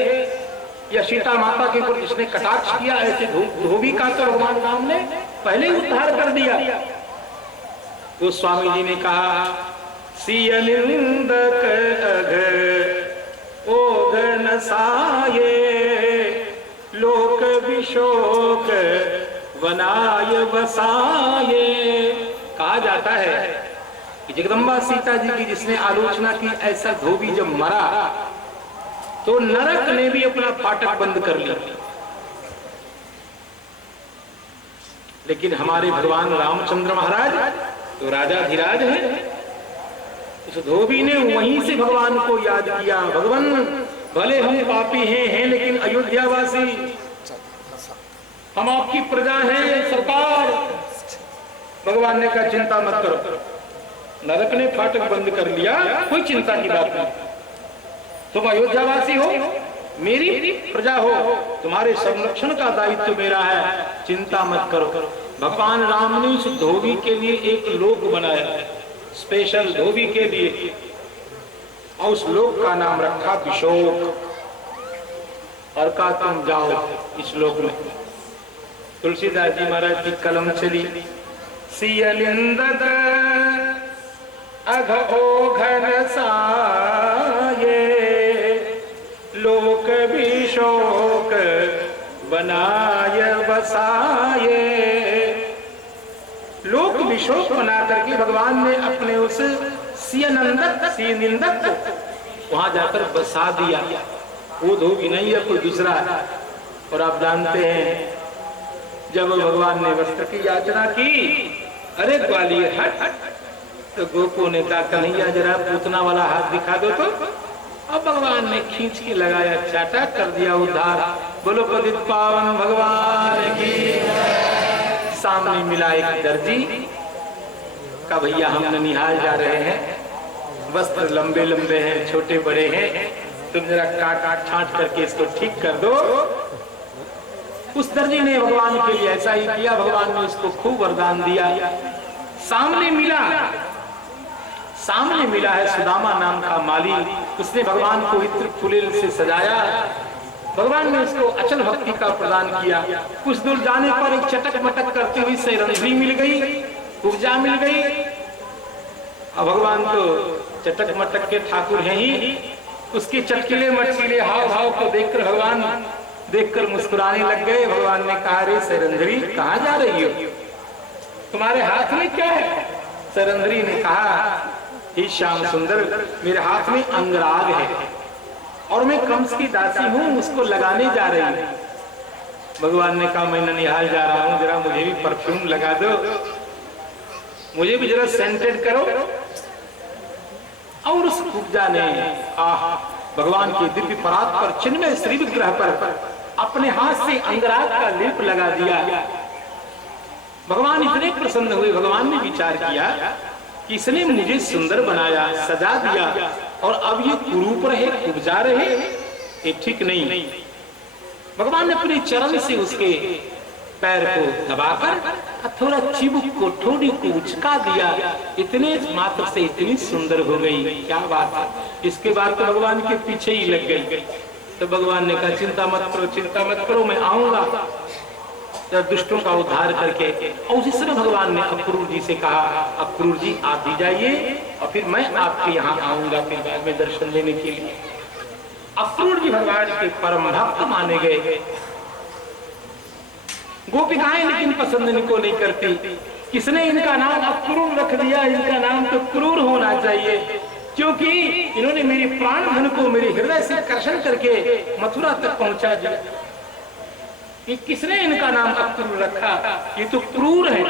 या सीता माता के ऊपर जिसने कटाक्ष किया, ऐसे धोबी का तो भगवान राम ने पहले ही उद्धार कर दिया। तो स्वामी जी ने कहा, सिय निंदक अघ ओघ नसाये, लोक विशोक वनाय बसाये। कहा जाता है कि जगदम्बा सीता जी की जिसने आलोचना की, ऐसा धोबी जब मरा तो नरक ने भी अपना फाटक बंद कर लिया। लेकिन हमारे भगवान रामचंद्र महाराज तो राजाधिराज हैं। उस धोबी ने वहीं से भगवान को याद किया, भगवान भले हम पापी हैं लेकिन अयोध्यावासी, हम आपकी प्रजा हैं सरकार। भगवान ने कहा चिंता मत करो, नरक ने फाटक बंद कर लिया, कोई चिंता की बात नहीं। तुम अयोध्यावासी हो, मेरी प्रजा हो, तुम्हारे संरक्षण का दायित्व मेरा है, चिंता मत करो। भगवान राम ने उस धोबी के लिए एक लोक बनाया, स्पेशल धोबी के लिए, और उस लोक का नाम रखा विशोक। और कहा तुम जाओ इस लोक में। तुलसीदास जी महाराज की कलम चली, सिय निंदक अघ ओघ नसाये, लोक विशोक बनाय बसाये। लोक विशोक बना करके भगवान ने अपने उस सिय निंदक को वहां जाकर बसा दिया। वो धोबी नहीं है, कोई दूसरा है। और आप जानते हैं जब भगवान ने वस्त्र की याचना की, अरे ग्वालियर हट, तो गोपो ने कहा कन्हैया जरा पूतना वाला हाथ दिखा दो। तो अब भगवान ने खींच के लगाया, चाटा कर दिया उद्धार। बोलो पतित पावन भगवान की। सामने मिला एक दर्जी का, भैया हम ननिहाल जा रहे हैं, वस्त्र लंबे लंबे हैं, छोटे बड़े हैं, तुम जरा काट छांट करके इसको ठीक कर दो। उस दर्जी ने भगवान के लिए ऐसा ही किया। भगवान ने उसको खूब वरदान दिया। सामने मिला है सुदामा नाम का माली, उसने भगवान को इत्र फुलेल से सजाया। भगवान ने उसको अचल भक्ति का प्रदान किया। कुछ दूर जाने पर एक चटक मटक करती हुई सैरंध्री मिल गई, ऊर्जा मिल गई। अब भगवान तो चटक मटक के ठाकुर हैं ही, उसके चटकीले मटकीले हाव भाव को देखकर भगवान देखकर मुस्कुराने लग गए। भगवान ने कहा, रे सैरंध्री कहाँ जा रही हो, तुम्हारे हाथ में क्या है? सैरंध्री ने कहा, हे श्याम सुंदर, मेरे हाथ में अंगराग है और मैं कंस की दासी हूँ, उसको लगाने जा रही हूँ। भगवान ने कहा, मैं ननिहाल जा रहा हूँ, जरा मुझे भी परफ्यूम लगा दो, मुझे भी जरा सेंटेड करो। और उस पूजा ने भगवान के दिव्य परात पर, चिन्मय श्री विग्रह पर अपने हाथ से अंगराग का लेप लगा दिया। भगवान इतने प्रसन्न हुए, भगवान ने विचार किया कि इसने मुझे सुंदर बनाया, सजा दिया, और अब ये कुरूप रहे, उपजा रहे, ये ठीक नहीं। भगवान ने अपने चरण से उसके पैर को दबाकर थोड़ा चिबुक को, ठोड़ी को उचका दिया। इतने मात्र से इतनी सुंदर हो गई, क्या बात है। इसके बाद तो भगवान के पीछे ही लग गई। तो भगवान ने कहा, चिंता मत करो, चिंता मत करो, मैं आऊंगा। दुष्टों का उद्धार करके। और उसी समय भगवान ने अक्रूर जी से कहा, अक्रूर जी आप भी जाइए और फिर मैं आपके यहाँ आऊंगा फिर बाद में दर्शन लेने के लिए। अक्रूर जी भगवान के परम भक्त माने गए। गोपिकाएं लेकिन पसंद इनको नहीं करती। किसने इनका नाम अक्रूर रख दिया? इनका नाम तो क्रूर होना चाहिए, क्योंकि इन्होंने मेरे प्राण धन को मेरे हृदय से कर्षण करके मथुरा तक पहुंचा दिया। ये किसने इनका नाम अक्रूर रखा? ये तो क्रूर है,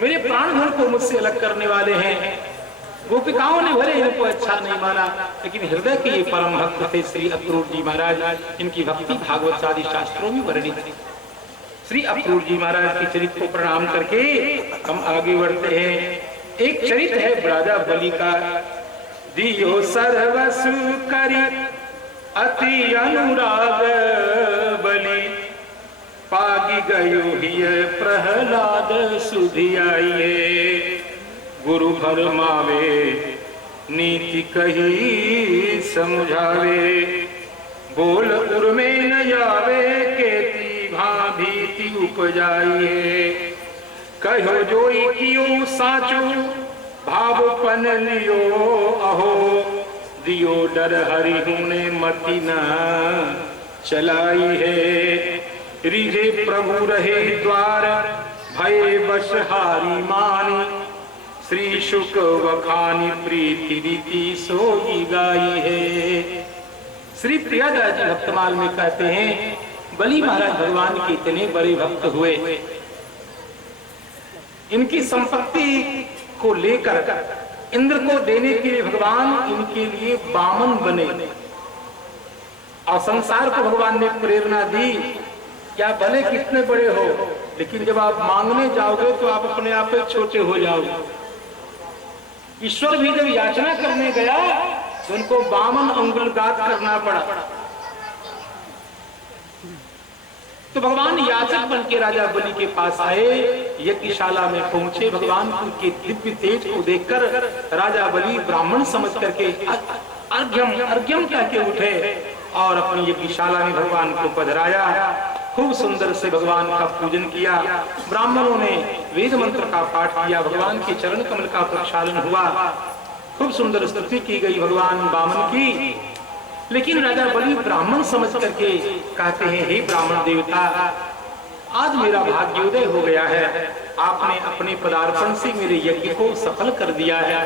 मेरे प्राण धन को मुझसे अलग करने वाले हैं। गोपिकाओं ने भले इनको अच्छा नहीं माना, लेकिन हृदय के ये परम भक्त थे श्री अक्रूर जी महाराज। इनकी भक्ति भागवत आदि शास्त्रों में वर्णित है। श्री अक्रूर जी महाराज के चरित्र को प्रणाम करके हम आगे बढ़ते हैं। एक चरित्र है राजा बलि का। दियो सर्वसु करी अति अनुराग बलि, पागी गयो हिय प्रहलाद सुधियाइए। गुरु फरमावे नीति कही समझावे, बोल उर में न आवे केती भीति उपजाइए। कहो जोई कियो साचो भावपन लियो, अहो दियो डर हरिहु ने मति न चलाई है। रिझे प्रभु रहे द्वार भय बस हारी मानी, श्री शुक वखानी प्रीति रीति सोई गाई है। श्री प्रियादास जी भक्तमाल में कहते हैं, बलि महाराज भगवान के इतने बड़े भक्त हुए, इनकी संपत्ति को लेकर इंद्र को देने के लिए भगवान इनके लिए बामन बने और संसार को भगवान ने प्रेरणा दी, क्या भले कितने बड़े हो, लेकिन जब आप मांगने जाओगे तो आप अपने आप में छोटे हो जाओगे। ईश्वर भी जब याचना करने गया तो उनको बामन अंगुलगात करना पड़ा। तो भगवान याचक बन के राजा बलि के पास आए, यज्ञशाला में पहुंचे। भगवान के दिव्य तेज को देखकर राजा बलि ब्राह्मण समझ करके अर्घ्यम अर्घ्यम कह के उठे और अपनी यज्ञशाला में भगवान को पधराया। खूब सुंदर से भगवान का पूजन किया। ब्राह्मणों ने वेद मंत्र का पाठ किया, भगवान के चरण कमल का प्रक्षालन हुआ। खूब सुंदर स्तुति की गई भगवान बामन की। लेकिन राजा बलि ब्राह्मण समझ करके कहते हैं, हे ब्राह्मण देवता, आज मेरा भाग्योदय हो गया है। आपने अपने पदार्पण से मेरे यज्ञ को सफल कर दिया है।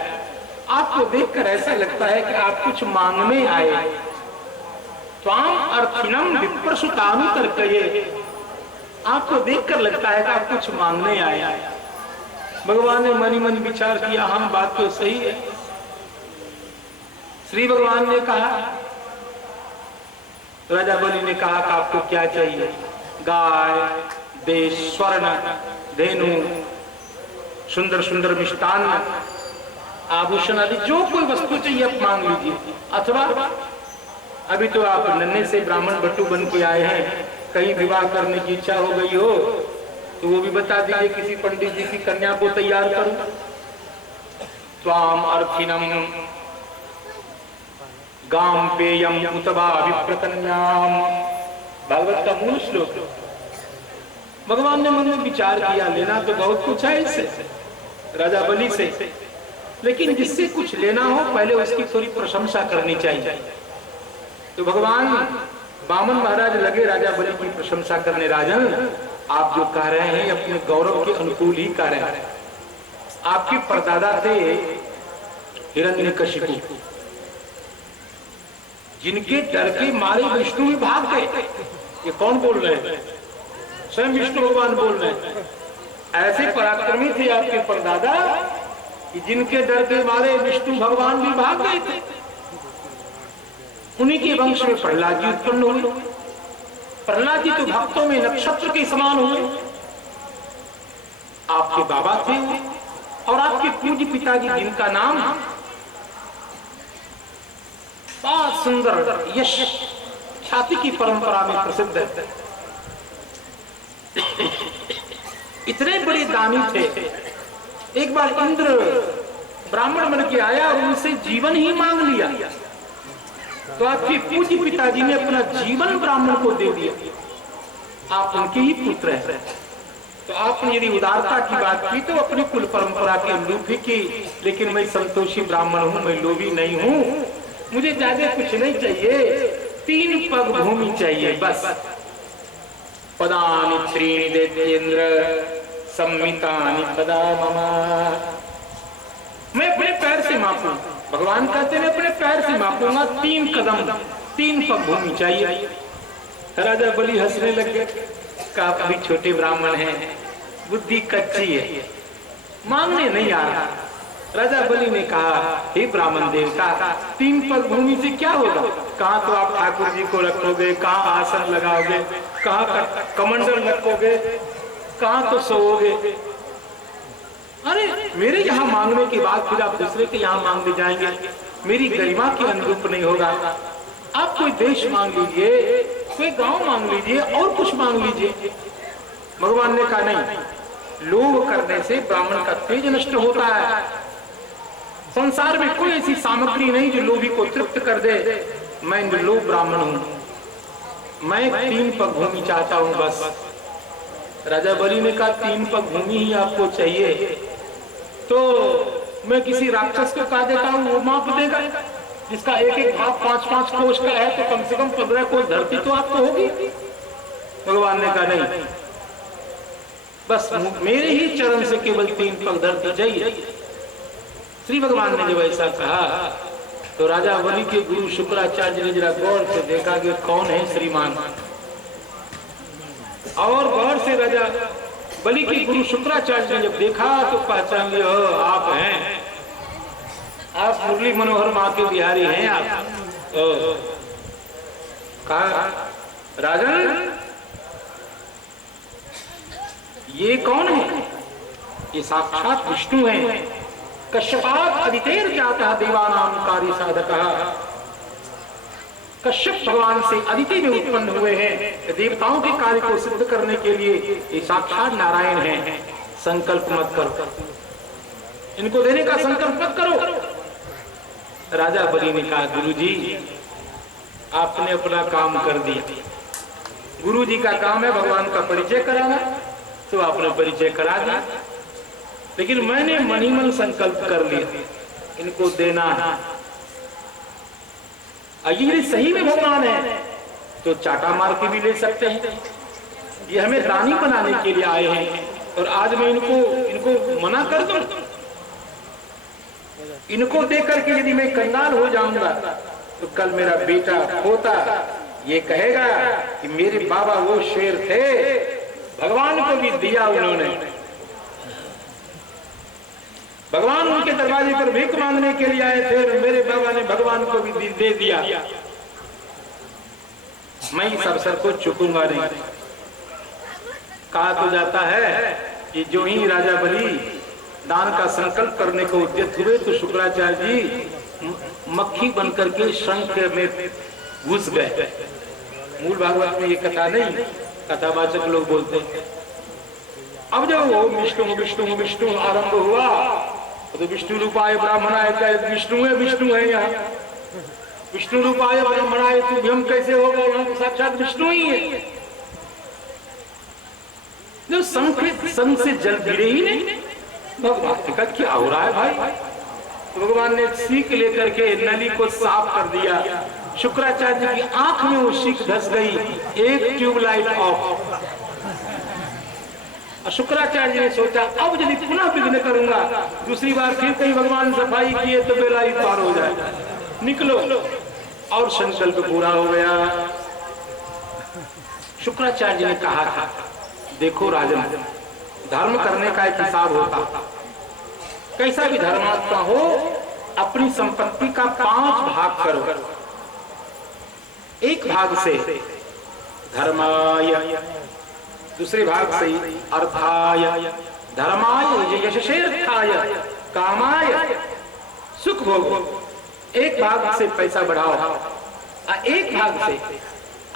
आपको देखकर ऐसा लगता है कि आप कुछ मांगने आए। त्वाम अर्थिनम विप्रसुतानुतर्कये, आपको देखकर लगता है कि आप कुछ मांगने आए। भगवान ने मन ही मन विचार किया, हाँ बात तो सही है। श्री भगवान ने कहा, राजा बलि ने कहा कि आपको क्या चाहिए? गाय, देश, स्वर्ण, धेनु, सुंदर सुंदर मिष्टान्न, आभूषण आदि जो कोई वस्तु चाहिए आप मांग लीजिए। अथवा अभी तो आप नन्हे से ब्राह्मण बटू बन के आए हैं, कहीं विवाह करने की इच्छा हो गई हो तो वो भी बता दीजिए, किसी पंडित जी की कन्या को तैयार करूं। त्वाम अर्थिनम गाम पेयम उतवा विप्रकन्याम, भागवत का मूल श्लोक। भगवान ने मन में विचार किया, लेना तो बहुत कुछ है इससे, राजा बलि से, लेकिन जिससे कुछ लेना हो पहले उसकी थोड़ी प्रशंसा करनी चाहिए। तो भगवान बामन महाराज लगे राजा बलि की प्रशंसा करने। राजन, आप जो कह रहे हैं अपने गौरव के अनुकूल ही कह रहे हैं। आपके परदादा थे हिरण्यकशिपु, जिनके डर के मारे विष्णु भी भाग गए। ये कौन बोल रहे हैं? स्वयं विष्णु भगवान बोल रहे हैं। ऐसे पराक्रमी थे आपके परदादा कि जिनके डर के मारे विष्णु भगवान भी भाग गए थे। उन्हीं के वंश में प्रहलाद जी उत्पन्न हुए। प्रहलाद जी तो भक्तों में नक्षत्र के समान हुए। आपके बाबा थे और आपके पूज्य पिताजी, जिनका नाम बहुत सुंदर यश ख्याति की परंपरा में प्रसिद्ध है, इतने बड़े दानी थे। एक बार इंद्र ब्राह्मण बन के आया और उनसे जीवन ही मांग लिया, तो आपके पूज्य पिताजी ने अपना जीवन ब्राह्मण को दे दिया। आप उनके ही पुत्र हैं। तो आपने यदि उदारता की बात की तो अपनी कुल परंपरा के अनुरूप ही की, लेकिन मैं संतोषी ब्राह्मण हूं, मैं लोभी नहीं हूं, मुझे ज्यादा कुछ नहीं चाहिए, 3 पग भूमि चाहिए बस। पदानि त्रीणि दैत्येन्द्र सम्मितानि पदा मम। मैं अपने पैर से मापूं, भगवान कहते हैं अपने पैर से मापूंगा, 3 कदम 3 पग भूमि चाहिए। राजा बलि हंसने लगे, कहा अभी छोटे ब्राह्मण हैं, बुद्धि कच्ची है, मांगने नहीं आ रहा। राजा बलि ने कहा, हे ब्राह्मण देवता, 3 पग भूमि से क्या होगा? कहाँ तो आप ठाकुर जी को रखोगे, कहाँ आसन लगाओगे, कहाँ कमंडल रखोगे, कहाँ तो सोओगे। अरे मेरे यहाँ मांगने के बाद फिर आप दूसरे के यहाँ मांगने जाएंगे, मेरी गरिमा के अनुरूप नहीं होगा। आप कोई देश मांग लीजिए, कोई गांव मांग लीजिए, और कुछ मांग लीजिए। भगवान ने कहा नहीं, लोभ करने से ब्राह्मण का तेज नष्ट होता है। संसार में कोई ऐसी सामग्री नहीं जो लोभी को तृप्त कर दे। मैं निर्लोभ ब्राह्मण हूं, मैं 3 पग भूमि चाहता हूं बस। राजा बलि ने कहा 3 पग भूमि ही आपको चाहिए तो मैं किसी राक्षस को कहा देता हूं, वो माप देगा। जिसका एक भाग 5-5 कोष का है तो कम से कम 15 कोष धरती तो आपको होगी। भगवान ने कहा नहीं, बस मेरे ही चरण से केवल 3 पग धरती चाहिए। श्री भगवान ने जब ऐसा कहा तो राजा बलि के गुरु शुक्राचार्य ने जरा गौर से देखा कि कौन है श्रीमान, और गौर से राजा बलि के गुरु शुक्राचार्य ने जब देखा तो पहचान लिया, आप हैं, आप मुरली मनोहर माँ के बिहारी हैं आप। कहा राजन ये कौन है? ये साक्षात विष्णु हैं। कश्यपात अदितेर जाता देवानाम कार्य साधक। कश्यप भगवान से अदिति में उत्पन्न हुए हैं, देवताओं के कार्य को सिद्ध करने के लिए ये साक्षात नारायण हैं। संकल्प मत करो, इनको देने का संकल्प मत करो। राजा बलि ने कहा गुरुजी आपने अपना काम कर दिया, गुरुजी का काम है भगवान का परिचय कराना, तो आपने परिचय करा दिया, लेकिन मैंने मन ही मन संकल्प कर लिया इनको देना है। अगर सही में भगवान है तो चाटा मार के भी ले सकते हैं। ये हमें रानी बनाने के लिए आए हैं और आज मैं इनको मना कर दूं, इनको देकर के यदि मैं कंगाल हो जाऊंगा तो कल मेरा बेटा पोता ये कहेगा कि मेरे बाबा वो शेर थे, भगवान को भी दिया उन्होंने, भगवान उनके दरवाजे पर भीख मांगने के लिए आए थे और मेरे बाबा ने भगवान को भी दे दिया। मैं इस अवसर को चूकूंगा नहीं। कहा तो जाता है कि जो ही राजा बलि दान का संकल्प करने को उद्यत हुए तो शुक्राचार्य जी मक्खी बनकर के शंख में घुस गए। मूल भागवत में ये कथा नहीं, कथावाचक लोग बोलते हैं। अब जब वो विष्णु विष्णु विष्णु आरंभ हुआ तो विष्णु रूपाय ब्राह्मणाय, विष्णु है यहाँ, विष्णु रूपाय ब्राह्मणाय तो हम कैसे होगा, यहाँ तो साक्षात विष्णु ही है। जो संग से जल गिरे ही नहीं। भगवान का क्या हो रहा है भाई? तो भगवान ने सीख लेकर के नली को साफ कर दिया। शुक्राचार्य की आंख में वो सीख धस गई, एक ट्यूबलाइट ऑफ। शुक्राचार्य ने सोचा अब यदि पुनः विघ्न करूंगा, दूसरी बार फिर कहीं भगवान सफाई किए तो बेला ही पार हो जाए, निकलो। और संकल्प पूरा हो गया। शुक्राचार्य ने कहा था देखो राजन, धर्म करने का एक हिसाब होता, कैसा भी धर्मात्मा हो अपनी संपत्ति का 5 भाग करो। एक भाग से धर्माय, दूसरे भाग से अर्थाय, धर्माय यशस्र्थाय, कामाय सुख भोगो। एक भाग से पैसा बढ़ाओ, एक भाग से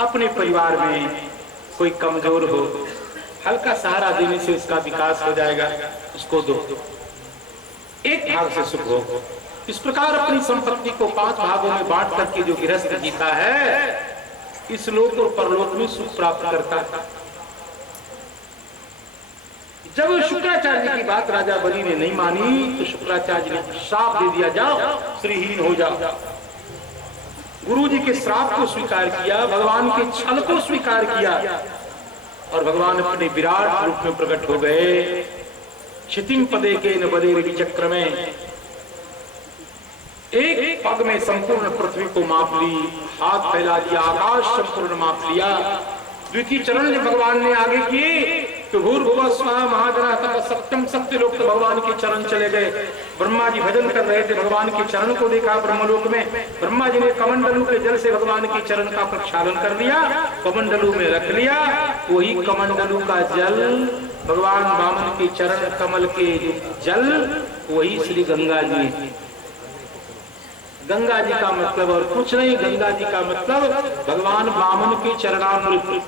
अपने परिवार में कोई कमजोर हो, हल्का सहारा देने से उसका विकास हो जाएगा, उसको दो। एक भाग से सुख हो। इस प्रकार अपनी संपत्ति को 5 भागों में बांट करके जो गृहस्थ जीता है, इस लोक और परलोक में सुख प्राप्त करता है। जब शुक्राचार्य की बात राजा बलि ने नहीं मानी तो शुक्राचार्य ने श्राप दे दिया, जाओ श्रीहीन हो जाओ। गुरु जी के श्राप को स्वीकार किया, भगवान के छल को स्वीकार किया और भगवान अपने विराट रूप में प्रकट हो गए। क्षितिम पदे के न बदे विचक्र में एक पग में संपूर्ण पृथ्वी को माप ली, हाथ फैला दिया, आकाश संपूर्ण माप लिया। द्वितीय चरण में भगवान ने आगे किए तो भूर्भुवः स्वः महाजना तप सत्यम सत्य लोग तो भगवान के चरण चले गए। ब्रह्मा जी भजन कर रहे थे, भगवान के चरण को देखा ब्रह्मलोक में। ब्रह्मा जी ने कमंडलू के जल से भगवान के चरण का प्रक्षालन कर दिया, कमंडलू में रख लिया। वही कमंडलू का जल भगवान वामन के चरण कमल के जल वही श्री गंगा जी। गंगा जी का मतलब और कुछ नहीं, गंगा जी का मतलब भगवान वामन के चरणामृत।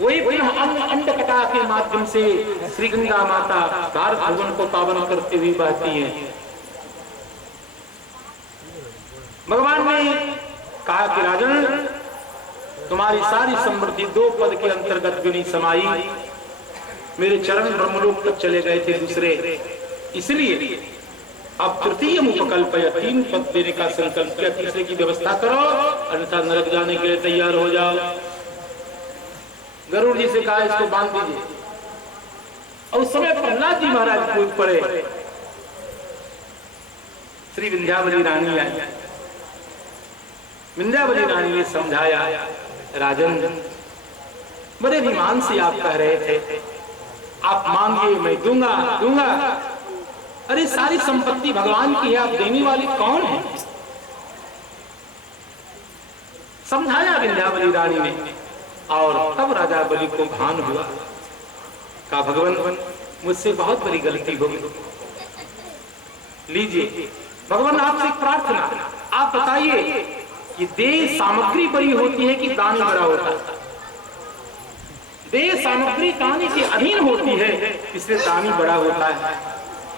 वही अंडकटा के माध्यम से श्री गंगा माता भारत भुवन को पावन करते हुए बहती है। भगवान ने कहा कि राजन, तुम्हारी सारी समृद्धि 2 पद के अंतर्गत भी नहीं समाई। मेरे चरण ब्रह्मलोक तक चले गए थे दूसरे, इसलिए अब तृतीय उपकल्पय 3 पद देने का संकल्प किया। तीसरे की व्यवस्था करो, अन्यथा नरक जाने के लिए तैयार हो जाओ। गरुड़ जी से कहा इसको बांध दीजिए। और उस समय प्रहलाद जी महाराज कूद पड़े। श्री विंध्यावली रानी आई। विंध्यावली रानी ने समझाया, राजन बड़े अभिमान से आप कह रहे थे, आप मांगिए मैं दूंगा दूंगा। अरे सारी संपत्ति भगवान की है, आप देने वाले कौन है? समझाया विंध्यावली रानी ने। और तब राजा बलि को भान हुआ, कहा भगवान मुझसे बहुत बड़ी गलती हो गई, लीजिए भगवान आपसे एक प्रार्थना, आप बताइए कि देह सामग्री बड़ी होती है कि दान बड़ा होता है? देह सामग्री दानी के अधीन होती है, इसलिए दानी बड़ा होता है।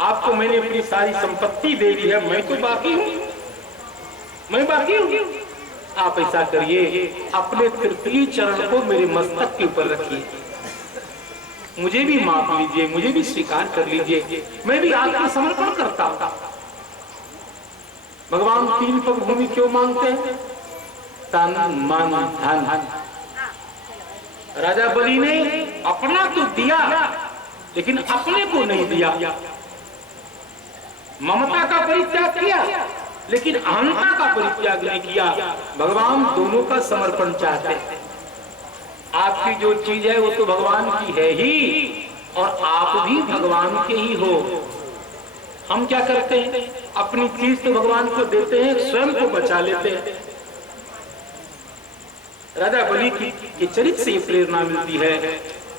आपको मैंने अपनी सारी संपत्ति दे दी है, मैं तो बाकी हूं, मैं बाकी हूं। आप ऐसा करिए, अपने तृतीय चरण को मेरे मस्तक के ऊपर रखिए, मुझे भी माफ लीजिए, मुझे भी स्वीकार कर लीजिए, मैं भी आपका समर्पण करता हूं। भगवान 3 पग भूमि क्यों मांगते हैं? तन मन धन। राजा बलि ने अपना तो दिया लेकिन अपने को नहीं दिया। ममता का परित्याग किया लेकिन अहंता का परित्याग नहीं किया। भगवान दोनों का समर्पण चाहते हैं। आपकी जो चीज है वो तो भगवान की है ही, और आप भी भगवान के ही हो। हम क्या करते हैं, अपनी चीज तो भगवान को देते हैं, स्वयं को बचा लेते हैं। राजा बलि की चरित्र से प्रेरणा मिलती है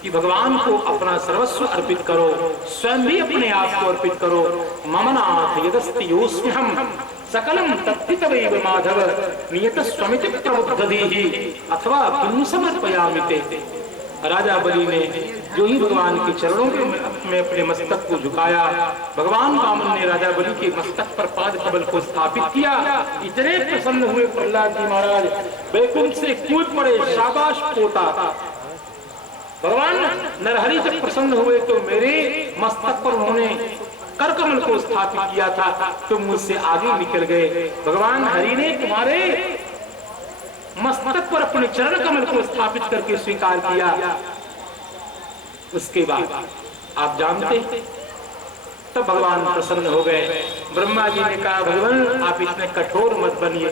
कि भगवान को अपना सर्वस्व अर्पित करो, स्वयं भी अपने आप को अर्पित करो। ममनाथ यदस्ति योऽस्म्यहम् सकलम तत्थितवैव माधव नियत स्वमिति प्रबुद्धधीहि अथवा किं समर्पयामि ते। राजा बलि ने जो ही भगवान के चरणों में अपने मस्तक को झुकाया, भगवान वामन ने राजा बलि के मस्तक पर पाद कमल को स्थापित किया। इतने प्रसन्न हुए प्रहलाद जी महाराज, वैकुंठ से कूद पड़े, शाबाश पोता। भगवान नरहरि जब प्रसन्न हुए तो मेरे मस्तक पर उन्होंने कर कमल को स्थापित किया था, तुम मुझसे आगे निकल गए। भगवान हरि ने तुम्हारे मस्तक पर अपने चरण कमल को स्थापित करके स्वीकार किया। उसके बाद आप जानते, तब भगवान प्रसन्न हो गए। ब्रह्मा जी ने कहा भगवान आप इतने कठोर मत बनिए,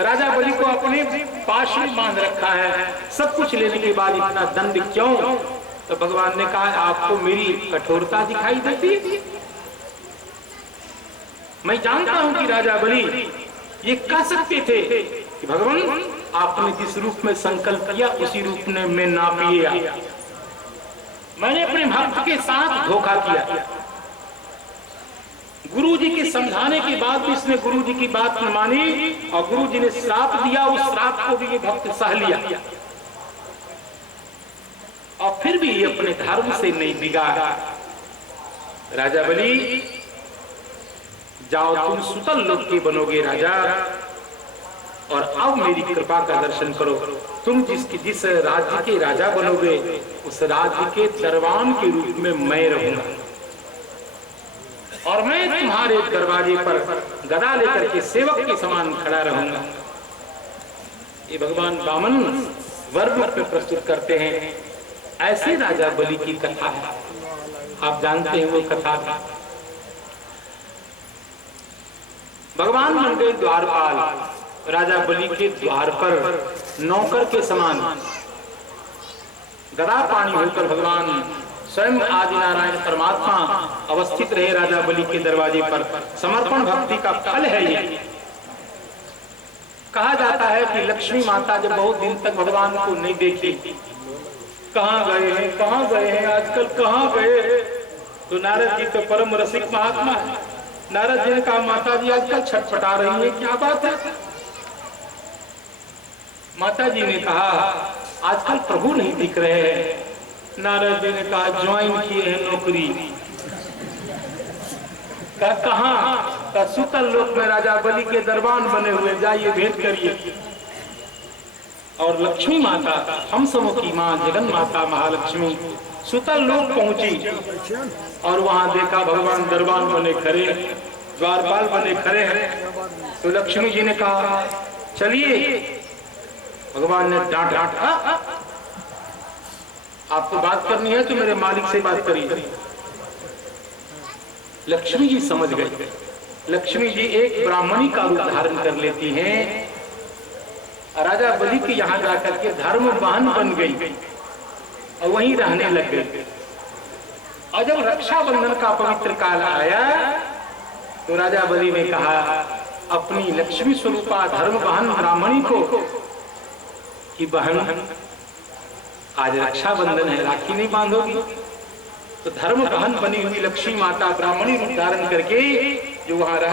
राजा बलि को अपने पास में बांध रखा है, सब कुछ लेने के बाद इतना दंड क्यों? तो भगवान ने कहा आपको मेरी कठोरता दिखाई देती? मैं जानता हूं कि राजा बलि ये कह सकते थे कि भगवान आपने जिस रूप में संकल्प किया उसी रूप में ना पिए, मैंने अपने भक्त के साथ धोखा किया। गुरु जी के समझाने के बाद भी इसने गुरु जी की बात न मानी और गुरु जी ने श्राप दिया, उस श्राप को भी ये भक्त सह लिया और फिर भी ये अपने धर्म से नहीं बिगाड़ा। राजा बलि जाओ, तुम सुतल लोक के बनोगे राजा, और अब मेरी कृपा का दर्शन करो। तुम जिस राज्य के राजा बनोगे उस राज्य के दरबान के रूप में मैं रहूंगा और मैं तुम्हारे दरवाजे पर गदा लेकर के सेवक के समान खड़ा रहूंगा। ये भगवान वामन वर्ग में प्रस्तुत करते हैं। ऐसे राजा बलि की कथा है, आप जानते हैं वो कथा। भगवान बन गए द्वारपाल, राजा बलि के द्वार पर नौकर के समान गदा पानी होकर भगवान स्वयं आदि नारायण परमात्मा अवस्थित रहे राजा बलि के दरवाजे पर। समर्पण भक्ति का फल है ये। कहा जाता है कि लक्ष्मी माता जब बहुत दिन तक भगवान को नहीं देखी, कहाँ गए हैं आजकल, कहाँ गए, तो नारद जी तो परम रसिक महात्मा है। नारद जी ने कहा माता जी आजकल छटपटा रही है, क्या बात है? माता जी ने कहा आजकल प्रभु नहीं दिख रहे हैं। नारद जी ने कहा ज्वाइन किए हैं नौकरी। कहा सुतल लोक में राजा बलि के दरबान बने हुए, जाइए भेंट करिए। और लक्ष्मी माता, हम सबों की माँ जगन माता महालक्ष्मी सुतल लोक पहुंची और वहां देखा भगवान दरबान बने खड़े, द्वारपाल बने खड़े हैं। तो लक्ष्मी जी ने कहा चलिए। भगवान ने डांट आपको बात करनी है तो मेरे मालिक से बात करिए। लक्ष्मी जी समझ गए। लक्ष्मी जी एक ब्राह्मणी का रूप धारण कर लेती हैं। राजा बलि के यहाँ जाकर के धर्मवान बन गई और वहीं रहने लग गई। और जब रक्षाबंधन का पवित्र काल आया तो राजा बलि ने कहा अपनी लक्ष्मी स्वरूपा धर्मवान ब्राह्मणी को कि बहन आज रक्षाबंधन है, राखी नहीं बांधोगी? तो धर्म बहन बनी हुई लक्ष्मी माता ब्राह्मणी रूप धारण करके जो वहां रह